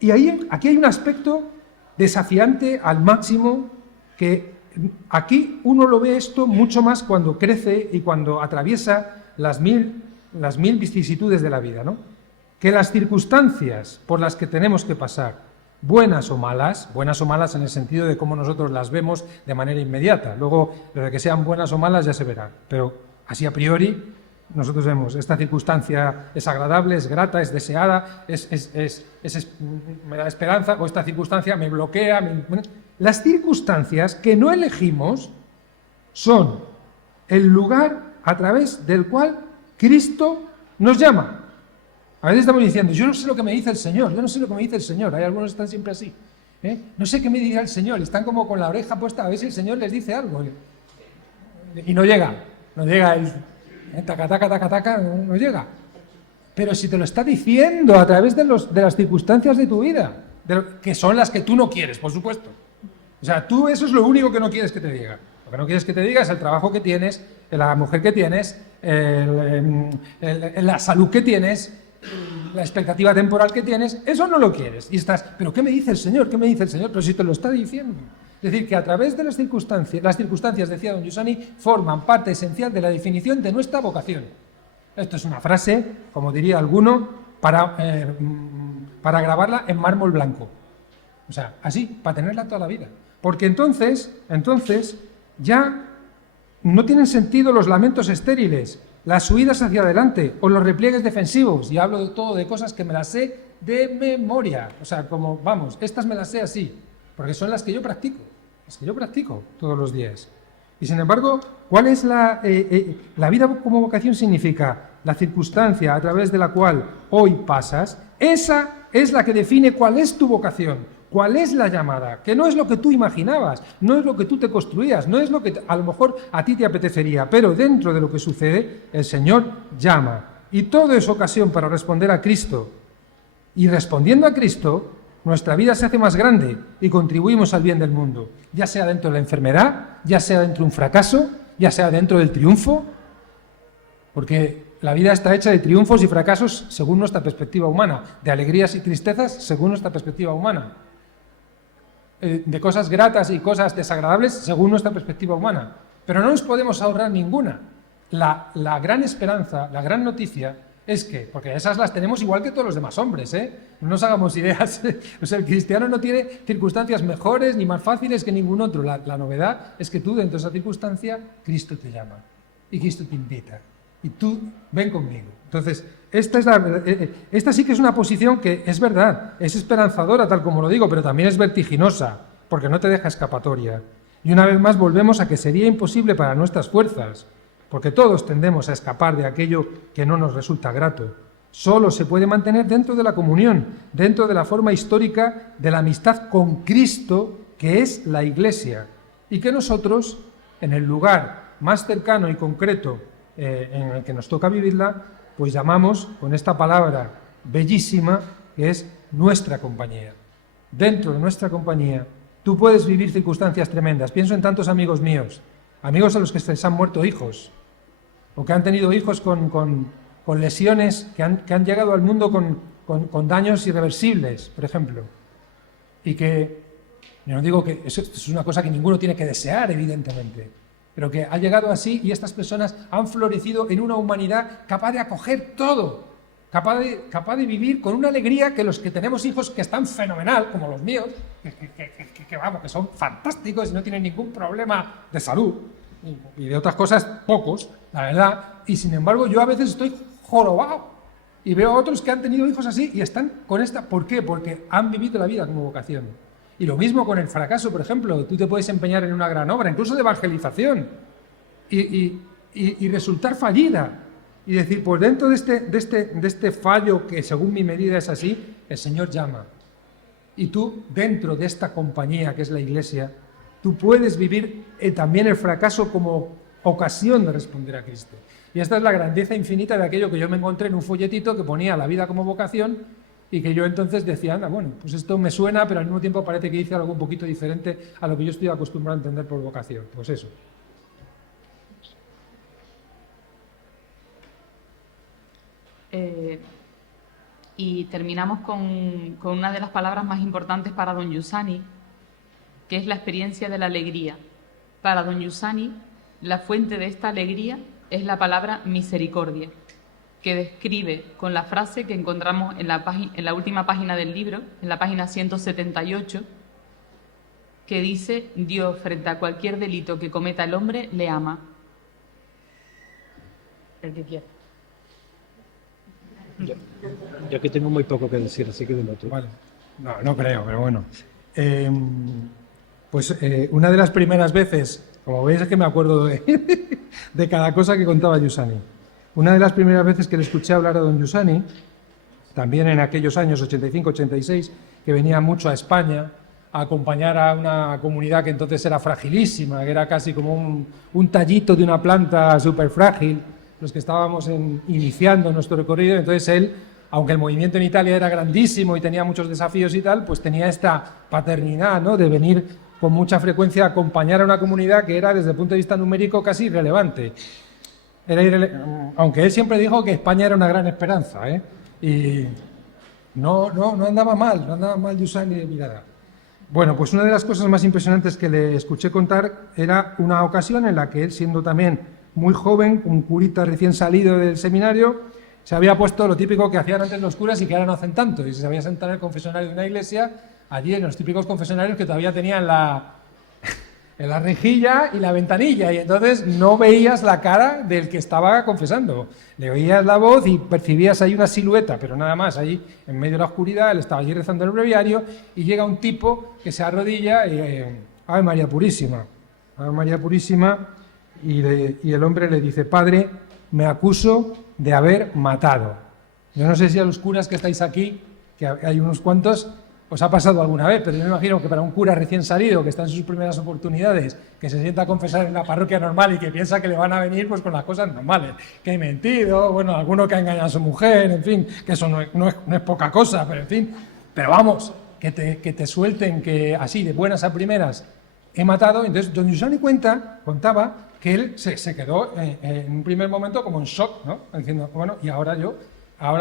Y aquí hay un aspecto desafiante al máximo que aquí uno lo ve esto mucho más cuando crece y cuando atraviesa las mil vicisitudes de la vida, ¿no? Que las circunstancias por las que tenemos que pasar, buenas o malas en el sentido de cómo nosotros las vemos de manera inmediata. Luego, lo de que sean buenas o malas ya se verá. Pero así a priori, nosotros vemos, esta circunstancia es agradable, es grata, es deseada, me da esperanza, o esta circunstancia me bloquea. Las circunstancias que no elegimos son el lugar a través del cual Cristo nos llama. A veces estamos diciendo, yo no sé lo que me dice el Señor, hay algunos que están siempre así, no sé qué me dirá el Señor, están como con la oreja puesta a ver si el Señor les dice algo, y no llega el taca, no llega. Pero si te lo está diciendo a través de las circunstancias de tu vida, que son las que tú no quieres, por supuesto. O sea, tú eso es lo único que no quieres que te diga. Lo que no quieres que te diga es el trabajo que tienes, la mujer que tienes, la salud que tienes, la expectativa temporal que tienes, eso no lo quieres. Y estás, ¿pero qué me dice el Señor? ¿Qué me dice el Señor? Pero si te lo está diciendo. Es decir, que a través de las circunstancias, decía don Giussani, forman parte esencial de la definición de nuestra vocación. Esto es una frase, como diría alguno, para grabarla en mármol blanco. O sea, así, para tenerla toda la vida. Porque entonces ya no tienen sentido los lamentos estériles, las huidas hacia adelante o los repliegues defensivos. Y hablo de todo de cosas que me las sé de memoria. O sea, como, vamos, estas me las sé así, porque son las que yo practico todos los días. Y sin embargo, ¿cuál es la vida como vocación? Significa la circunstancia a través de la cual hoy pasas, esa es la que define cuál es tu vocación, cuál es la llamada, que no es lo que tú imaginabas, no es lo que tú te construías, no es lo que a lo mejor a ti te apetecería, pero dentro de lo que sucede, el Señor llama. Y todo es ocasión para responder a Cristo. Y respondiendo a Cristo, nuestra vida se hace más grande y contribuimos al bien del mundo, ya sea dentro de la enfermedad, ya sea dentro de un fracaso, ya sea dentro del triunfo, porque la vida está hecha de triunfos y fracasos según nuestra perspectiva humana, de alegrías y tristezas según nuestra perspectiva humana, de cosas gratas y cosas desagradables según nuestra perspectiva humana, pero no nos podemos ahorrar ninguna. La gran esperanza, la gran noticia es que, porque esas las tenemos igual que todos los demás hombres, no nos hagamos ideas, o sea, el cristiano no tiene circunstancias mejores ni más fáciles que ningún otro. La novedad es que tú dentro de esa circunstancia, Cristo te llama y Cristo te invita y tú ven conmigo. Entonces, esta sí que es una posición que es verdad, es esperanzadora tal como lo digo, pero también es vertiginosa, porque no te deja escapatoria. Y una vez más volvemos a que sería imposible para nuestras fuerzas, porque todos tendemos a escapar de aquello que no nos resulta grato. Solo se puede mantener dentro de la comunión, dentro de la forma histórica de la amistad con Cristo, que es la Iglesia, y que nosotros, en el lugar más cercano y concreto en el que nos toca vivirla, pues llamamos con esta palabra bellísima, que es nuestra compañía. Dentro de nuestra compañía, tú puedes vivir circunstancias tremendas. Pienso en tantos amigos míos, amigos a los que se les han muerto hijos, o que han tenido hijos con lesiones, que han llegado al mundo con daños irreversibles, por ejemplo. Y que, yo no digo que eso es una cosa que ninguno tiene que desear, evidentemente, pero que ha llegado así y estas personas han florecido en una humanidad capaz de acoger todo, capaz de vivir con una alegría que los que tenemos hijos que están fenomenal, como los míos, que son fantásticos y no tienen ningún problema de salud, y de otras cosas pocos, la verdad, y sin embargo yo a veces estoy jorobado y veo a otros que han tenido hijos así y están con esta. ¿Por qué? Porque han vivido la vida como vocación. Y lo mismo con el fracaso, por ejemplo, tú te puedes empeñar en una gran obra, incluso de evangelización, y resultar fallida, y decir, pues dentro de este fallo que según mi medida es así, el Señor llama. Y tú, dentro de esta compañía que es la Iglesia, tú puedes vivir también el fracaso como ocasión de responder a Cristo. Y esta es la grandeza infinita de aquello que yo me encontré en un folletito que ponía la vida como vocación y que yo entonces decía, anda, bueno, pues esto me suena, pero al mismo tiempo parece que dice algo un poquito diferente a lo que yo estoy acostumbrado a entender por vocación. Pues eso. Y terminamos con una de las palabras más importantes para don Giussani, que es la experiencia de la alegría. Para don Giussani, la fuente de esta alegría es la palabra misericordia, que describe con la frase que encontramos en la última página del libro, en la página 178, que dice: Dios, frente a cualquier delito que cometa el hombre, le ama. El que quiera. Yo aquí tengo muy poco que decir, así que dime tú. Vale. No creo, pero bueno. Una de las primeras veces, como veis es que me acuerdo de cada cosa que contaba Giussani. Una de las primeras veces que le escuché hablar a don Giussani, también en aquellos años 85-86, que venía mucho a España a acompañar a una comunidad que entonces era fragilísima, que era casi como un tallito de una planta súper frágil, los que estábamos iniciando nuestro recorrido. Entonces él, aunque el movimiento en Italia era grandísimo y tenía muchos desafíos y tal, pues tenía esta paternidad, ¿no?, de venir con mucha frecuencia a acompañar a una comunidad que era, desde el punto de vista numérico, casi irrelevante. aunque él siempre dijo que España era una gran esperanza, ¿eh? Y no andaba mal Giussani de mirada. Bueno, pues una de las cosas más impresionantes que le escuché contar era una ocasión en la que él, siendo también muy joven, un curita recién salido del seminario, se había puesto lo típico que hacían antes los curas y que ahora no hacen tanto, y se había sentado en el confesionario de una iglesia, allí en los típicos confesionarios que todavía tenían en la rejilla y la ventanilla, y entonces no veías la cara del que estaba confesando. Le oías la voz y percibías ahí una silueta, pero nada más, allí en medio de la oscuridad, él estaba allí rezando el breviario, y llega un tipo que se arrodilla y Ave María Purísima, y el hombre le dice: Padre, me acuso de haber matado. Yo no sé si a los curas que estáis aquí, que hay unos cuantos, os ha pasado alguna vez, pero yo me imagino que para un cura recién salido, que está en sus primeras oportunidades, que se sienta a confesar en la parroquia normal y que piensa que le van a venir pues con las cosas normales, que he mentido, bueno, alguno que ha engañado a su mujer, en fin, que eso no es poca cosa, pero en fin, pero vamos, que te suelten que así, de buenas a primeras, he matado. Entonces don Giussani contaba que él se quedó en un primer momento como en shock, ¿no? Diciendo, bueno, ¿y ahora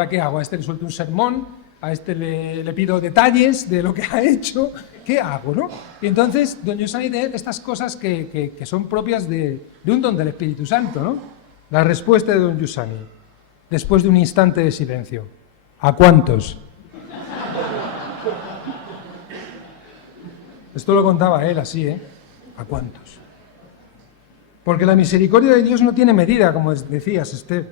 qué hago? A este le suelto un sermón, a este le pido detalles de lo que ha hecho, ¿qué hago, no? Y entonces don Giussani de estas cosas que son propias de un don del Espíritu Santo, ¿no? La respuesta de don Giussani, después de un instante de silencio: ¿a cuántos? Esto lo contaba él así, ¿eh? ¿A cuántos? Porque la misericordia de Dios no tiene medida, como decías, Esther.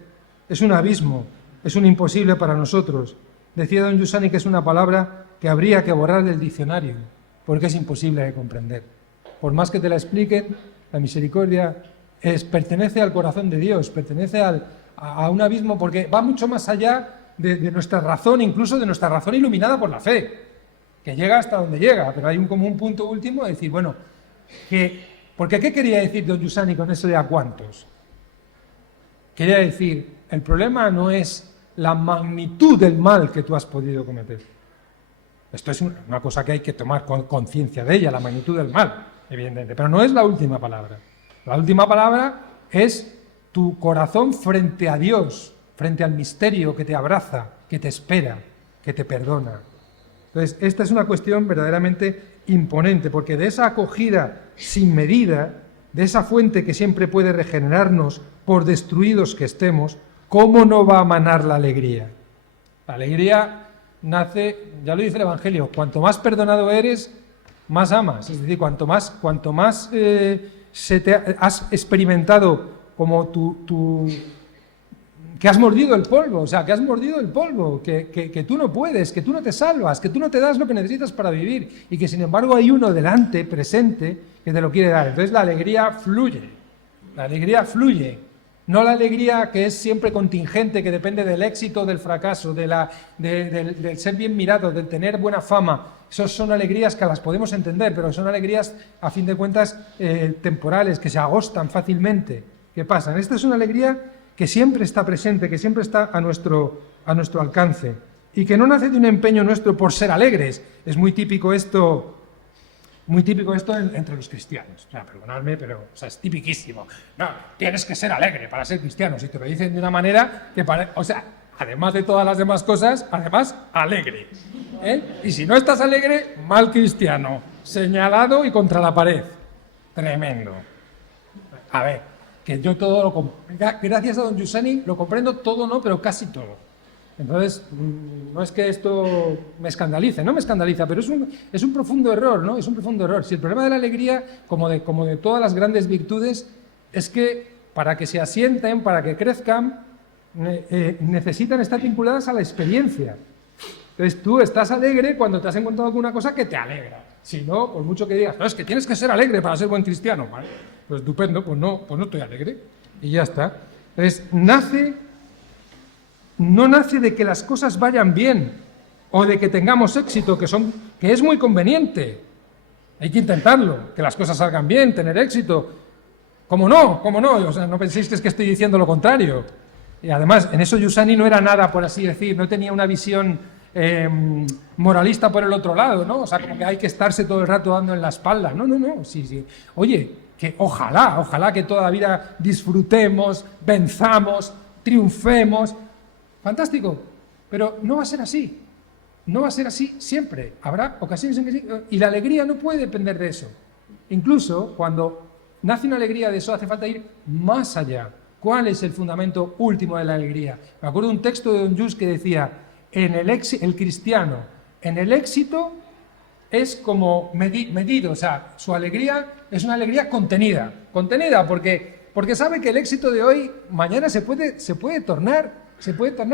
Es un abismo, es un imposible para nosotros. Decía don Giussani que es una palabra que habría que borrar del diccionario, porque es imposible de comprender. Por más que te la expliquen, la misericordia pertenece al corazón de Dios, pertenece a un abismo, porque va mucho más allá de nuestra razón, incluso de nuestra razón iluminada por la fe, que llega hasta donde llega, pero hay como un punto último de decir, bueno, porque ¿qué quería decir don Giussani con eso de a cuántos? Quería decir, el problema no es la magnitud del mal que tú has podido cometer. Esto es una cosa que hay que tomar conciencia de ella, la magnitud del mal, evidentemente, pero no es la última palabra. La última palabra es tu corazón frente a Dios, frente al misterio que te abraza, que te espera, que te perdona. Entonces, esta es una cuestión verdaderamente imponente, porque de esa acogida sin medida, de esa fuente que siempre puede regenerarnos por destruidos que estemos, ¿cómo no va a manar la alegría? La alegría nace, ya lo dice el Evangelio, cuanto más perdonado eres, más amas. Es decir, cuanto más has experimentado como que has mordido el polvo, o sea, que has mordido el polvo, que tú no puedes, que tú no te salvas, que tú no te das lo que necesitas para vivir, y que sin embargo hay uno delante, presente, que te lo quiere dar. Entonces la alegría fluye, no la alegría que es siempre contingente, que depende del éxito, del fracaso, del ser bien mirado, del tener buena fama. Esas son alegrías que las podemos entender, pero son alegrías, a fin de cuentas, temporales, que se agostan fácilmente. ¿Qué pasa? Esta es una alegría que siempre está presente, que siempre está a nuestro alcance, y que no nace de un empeño nuestro por ser alegres. Es muy típico esto entre los cristianos. O sea, perdonadme, pero es tipiquísimo. No, tienes que ser alegre para ser cristiano. Si te lo dicen de una manera que además de todas las demás cosas, además, alegre. Y si no estás alegre, mal cristiano. Señalado y contra la pared. Tremendo. A ver, que yo todo gracias a don Giussani lo comprendo todo, no, pero casi todo. Entonces, no es que esto me escandalice, no me escandaliza, pero es un profundo error, ¿no? Es un profundo error. Si el problema de la alegría, como de todas las grandes virtudes, es que para que se asienten, para que crezcan, necesitan estar vinculadas a la experiencia. Entonces, tú estás alegre cuando te has encontrado con una cosa que te alegra. Si no, por mucho que digas, no, es que tienes que ser alegre para ser buen cristiano, ¿vale? Pues estupendo, pues no estoy alegre. Y ya está. Entonces, no nace de que las cosas vayan bien o de que tengamos éxito, que es muy conveniente. Hay que intentarlo, que las cosas salgan bien, tener éxito. ¿Cómo no? O sea, no penséis que estoy diciendo lo contrario. Y además, en eso Giussani no era nada, por así decir, no tenía una visión moralista por el otro lado, ¿no? O sea, como que hay que estarse todo el rato dando en la espalda. No. Sí. Oye, que ojalá que toda la vida disfrutemos, venzamos, triunfemos. Fantástico, pero no va a ser así. No va a ser así siempre. Habrá ocasiones en que sí, y la alegría no puede depender de eso. Incluso cuando nace una alegría de eso hace falta ir más allá. ¿Cuál es el fundamento último de la alegría? Me acuerdo de un texto de Don Just que decía, el cristiano, en el éxito es como medido, o sea, su alegría es una alegría contenida porque sabe que el éxito de hoy, mañana se puede tornar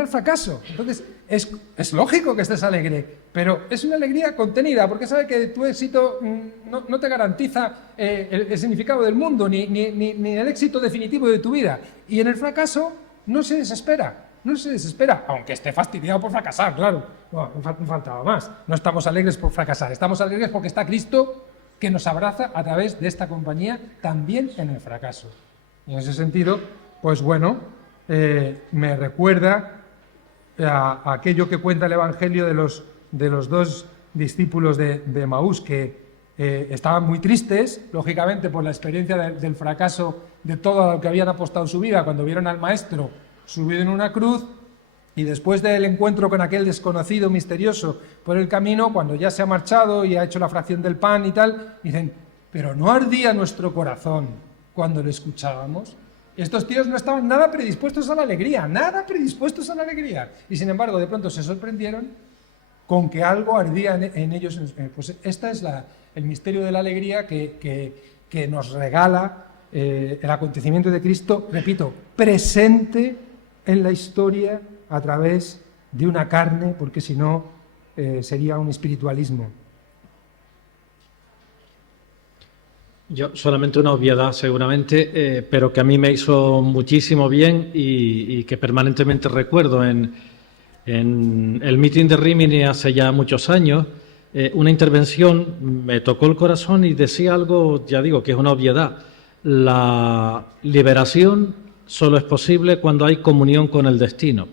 fracaso. Entonces, es lógico que estés alegre, pero es una alegría contenida, porque sabe que tu éxito no te garantiza el significado del mundo, ni el éxito definitivo de tu vida. Y en el fracaso no se desespera, aunque esté fastidiado por fracasar, claro. No faltaba más. No estamos alegres por fracasar, estamos alegres porque está Cristo que nos abraza a través de esta compañía también en el fracaso. Y en ese sentido, pues bueno, me recuerda a aquello que cuenta el Evangelio de los dos discípulos de Emaús que estaban muy tristes, lógicamente, por la experiencia del fracaso de todo lo que habían apostado su vida cuando vieron al Maestro subido en una cruz, y después del encuentro con aquel desconocido misterioso por el camino, cuando ya se ha marchado y ha hecho la fracción del pan y tal, dicen, pero ¿no ardía nuestro corazón cuando le escuchábamos? Estos tíos no estaban nada predispuestos a la alegría, y sin embargo de pronto se sorprendieron con que algo ardía en ellos. Pues este es el misterio de la alegría que nos regala el acontecimiento de Cristo, repito, presente en la historia a través de una carne, porque si no sería un espiritualismo. Yo solamente una obviedad seguramente, pero que a mí me hizo muchísimo bien y que permanentemente recuerdo en el meeting de Rímini hace ya muchos años. Una intervención me tocó el corazón y decía algo, ya digo, que es una obviedad. La liberación solo es posible cuando hay comunión con el destino.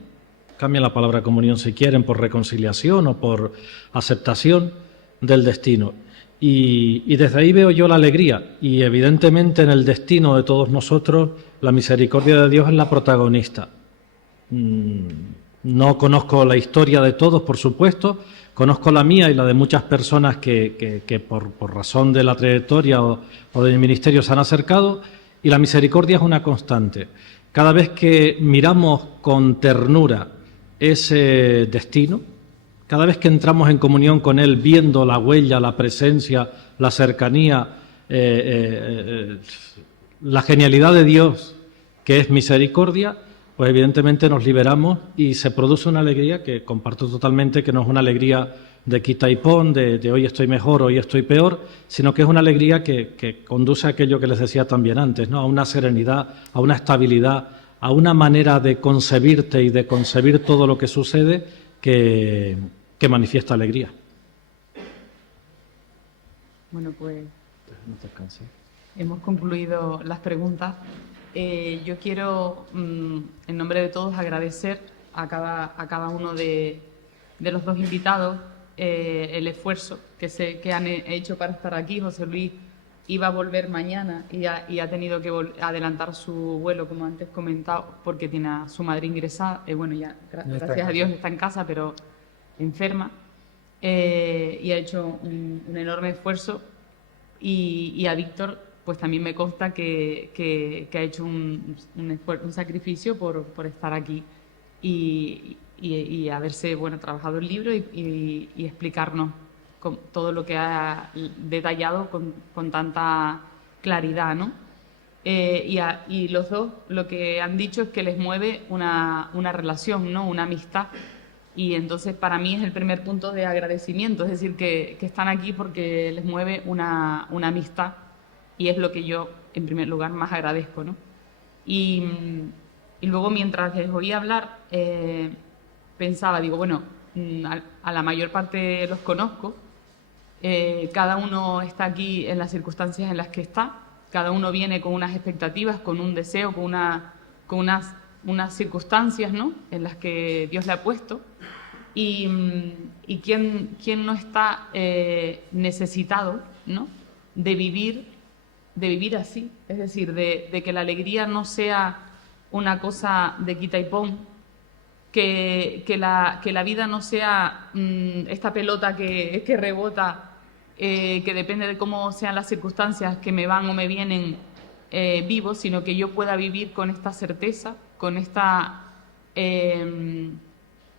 Cambien la palabra comunión si quieren por reconciliación o por aceptación del destino. Y desde ahí veo yo la alegría, y evidentemente en el destino de todos nosotros la misericordia de Dios es la protagonista. No conozco la historia de todos, por supuesto, conozco la mía y la de muchas personas que por razón de la trayectoria o del ministerio se han acercado, y la misericordia es una constante. Cada vez que miramos con ternura ese destino, cada vez que entramos en comunión con Él, viendo la huella, la presencia, la cercanía, la genialidad de Dios, que es misericordia, pues evidentemente nos liberamos y se produce una alegría que comparto totalmente, que no es una alegría de quita y pon, de hoy estoy mejor, hoy estoy peor, sino que es una alegría que conduce a aquello que les decía también antes, ¿no? A una serenidad, a una estabilidad, a una manera de concebirte y de concebir todo lo que sucede que manifiesta alegría. Bueno, pues hemos concluido las preguntas. Yo quiero, en nombre de todos, agradecer a cada uno de los dos invitados el esfuerzo que han hecho para estar aquí. José Luis iba a volver mañana y ha tenido que adelantar su vuelo, como antes comentado, porque tiene a su madre ingresada. Bueno, ya gracias a Dios está en casa, pero enferma, y ha hecho un enorme esfuerzo, y a Víctor pues también me consta que ha hecho un sacrificio por estar aquí y haberse trabajado el libro y explicarnos todo lo que ha detallado con tanta claridad, ¿no? Y los dos lo que han dicho es que les mueve una relación, ¿no? Una amistad. Y entonces para mí es el primer punto de agradecimiento, es decir, que están aquí porque les mueve una amistad, y es lo que yo en primer lugar más agradezco, ¿no? Y luego, mientras les oía hablar, pensaba, digo, bueno, a la mayor parte los conozco, cada uno está aquí en las circunstancias en las que está, cada uno viene con unas expectativas, con un deseo, con unas circunstancias, ¿no?, en las que Dios le ha puesto, y quién no está necesitado, ¿no?, de vivir vivir así, es decir, de que la alegría no sea una cosa de quita y pon, que la vida no sea esta pelota que rebota, que depende de cómo sean las circunstancias que me van o me vienen vivo, sino que yo pueda vivir con esta certeza, con esta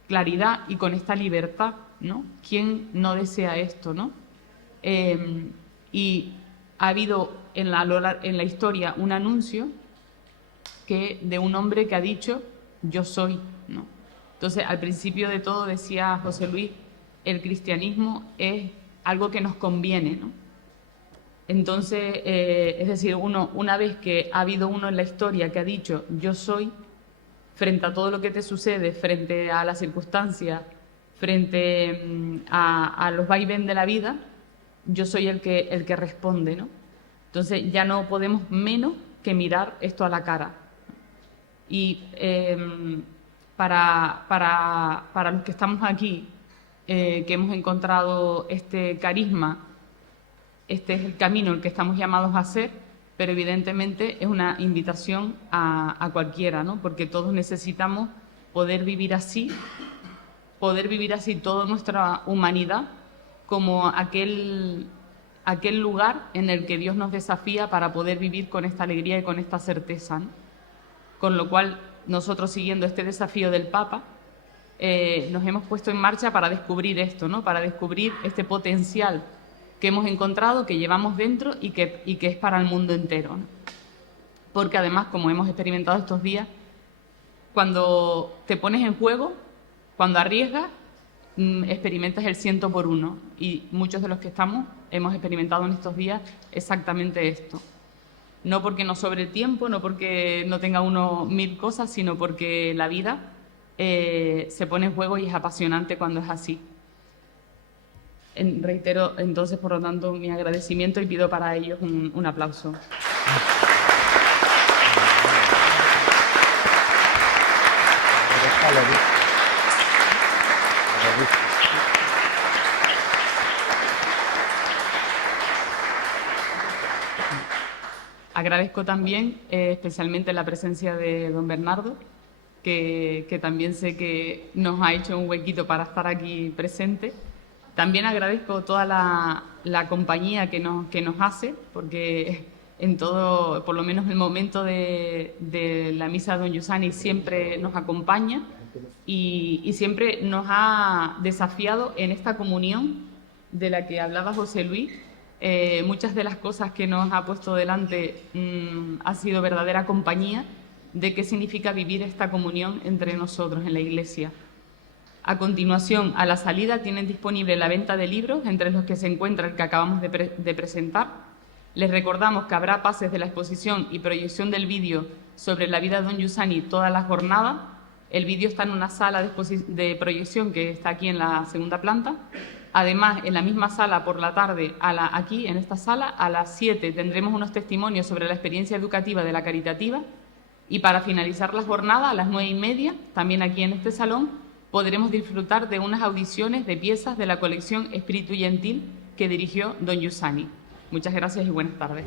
claridad y con esta libertad, ¿no? ¿Quién no desea esto, no? Y ha habido en la historia un anuncio de un hombre que ha dicho yo soy, ¿no? Entonces, al principio de todo decía José Luis, el cristianismo es algo que nos conviene, ¿no? Entonces, es decir, una vez que ha habido uno en la historia que ha dicho yo soy, frente a todo lo que te sucede, frente a las circunstancias, frente a los vaivenes de la vida, yo soy el que responde, ¿no? Entonces ya no podemos menos que mirar esto a la cara. Y para los que estamos aquí, que hemos encontrado este carisma, este es el camino el que estamos llamados a hacer, pero evidentemente es una invitación a cualquiera, ¿no? Porque todos necesitamos poder vivir así toda nuestra humanidad como aquel lugar en el que Dios nos desafía para poder vivir con esta alegría y con esta certeza, ¿no? Con lo cual, nosotros siguiendo este desafío del Papa, nos hemos puesto en marcha para descubrir esto, ¿no? Para descubrir este potencial que hemos encontrado, que llevamos dentro y que es para el mundo entero, ¿no? Porque además, como hemos experimentado estos días, cuando te pones en juego, cuando arriesgas, experimentas el 100 por 1. Y muchos de los que estamos hemos experimentado en estos días exactamente esto. No porque nos sobre el tiempo, no porque no tenga uno 1000 cosas, sino porque la vida se pone en juego y es apasionante cuando es así. Reitero entonces, por lo tanto, mi agradecimiento y pido para ellos un aplauso. Agradezco también especialmente la presencia de don Bernardo, que también sé que nos ha hecho un huequito para estar aquí presente. También agradezco toda la compañía que nos hace, porque en todo, por lo menos en el momento de la misa de don Giussani, siempre nos acompaña y siempre nos ha desafiado en esta comunión de la que hablaba José Luis. Muchas de las cosas que nos ha puesto delante ha sido verdadera compañía de qué significa vivir esta comunión entre nosotros en la Iglesia. A continuación, a la salida, tienen disponible la venta de libros, entre los que se encuentra el que acabamos de presentar. Les recordamos que habrá pases de la exposición y proyección del vídeo sobre la vida de don Giussani toda la jornada. El vídeo está en una sala de proyección que está aquí en la segunda planta. Además, en la misma sala por la tarde, aquí en esta sala, a las 7 tendremos unos testimonios sobre la experiencia educativa de la caritativa. Y para finalizar la jornada, a las 9:30, también aquí en este salón, podremos disfrutar de unas audiciones de piezas de la colección Espíritu Gentil que dirigió don Giussani. Muchas gracias y buenas tardes.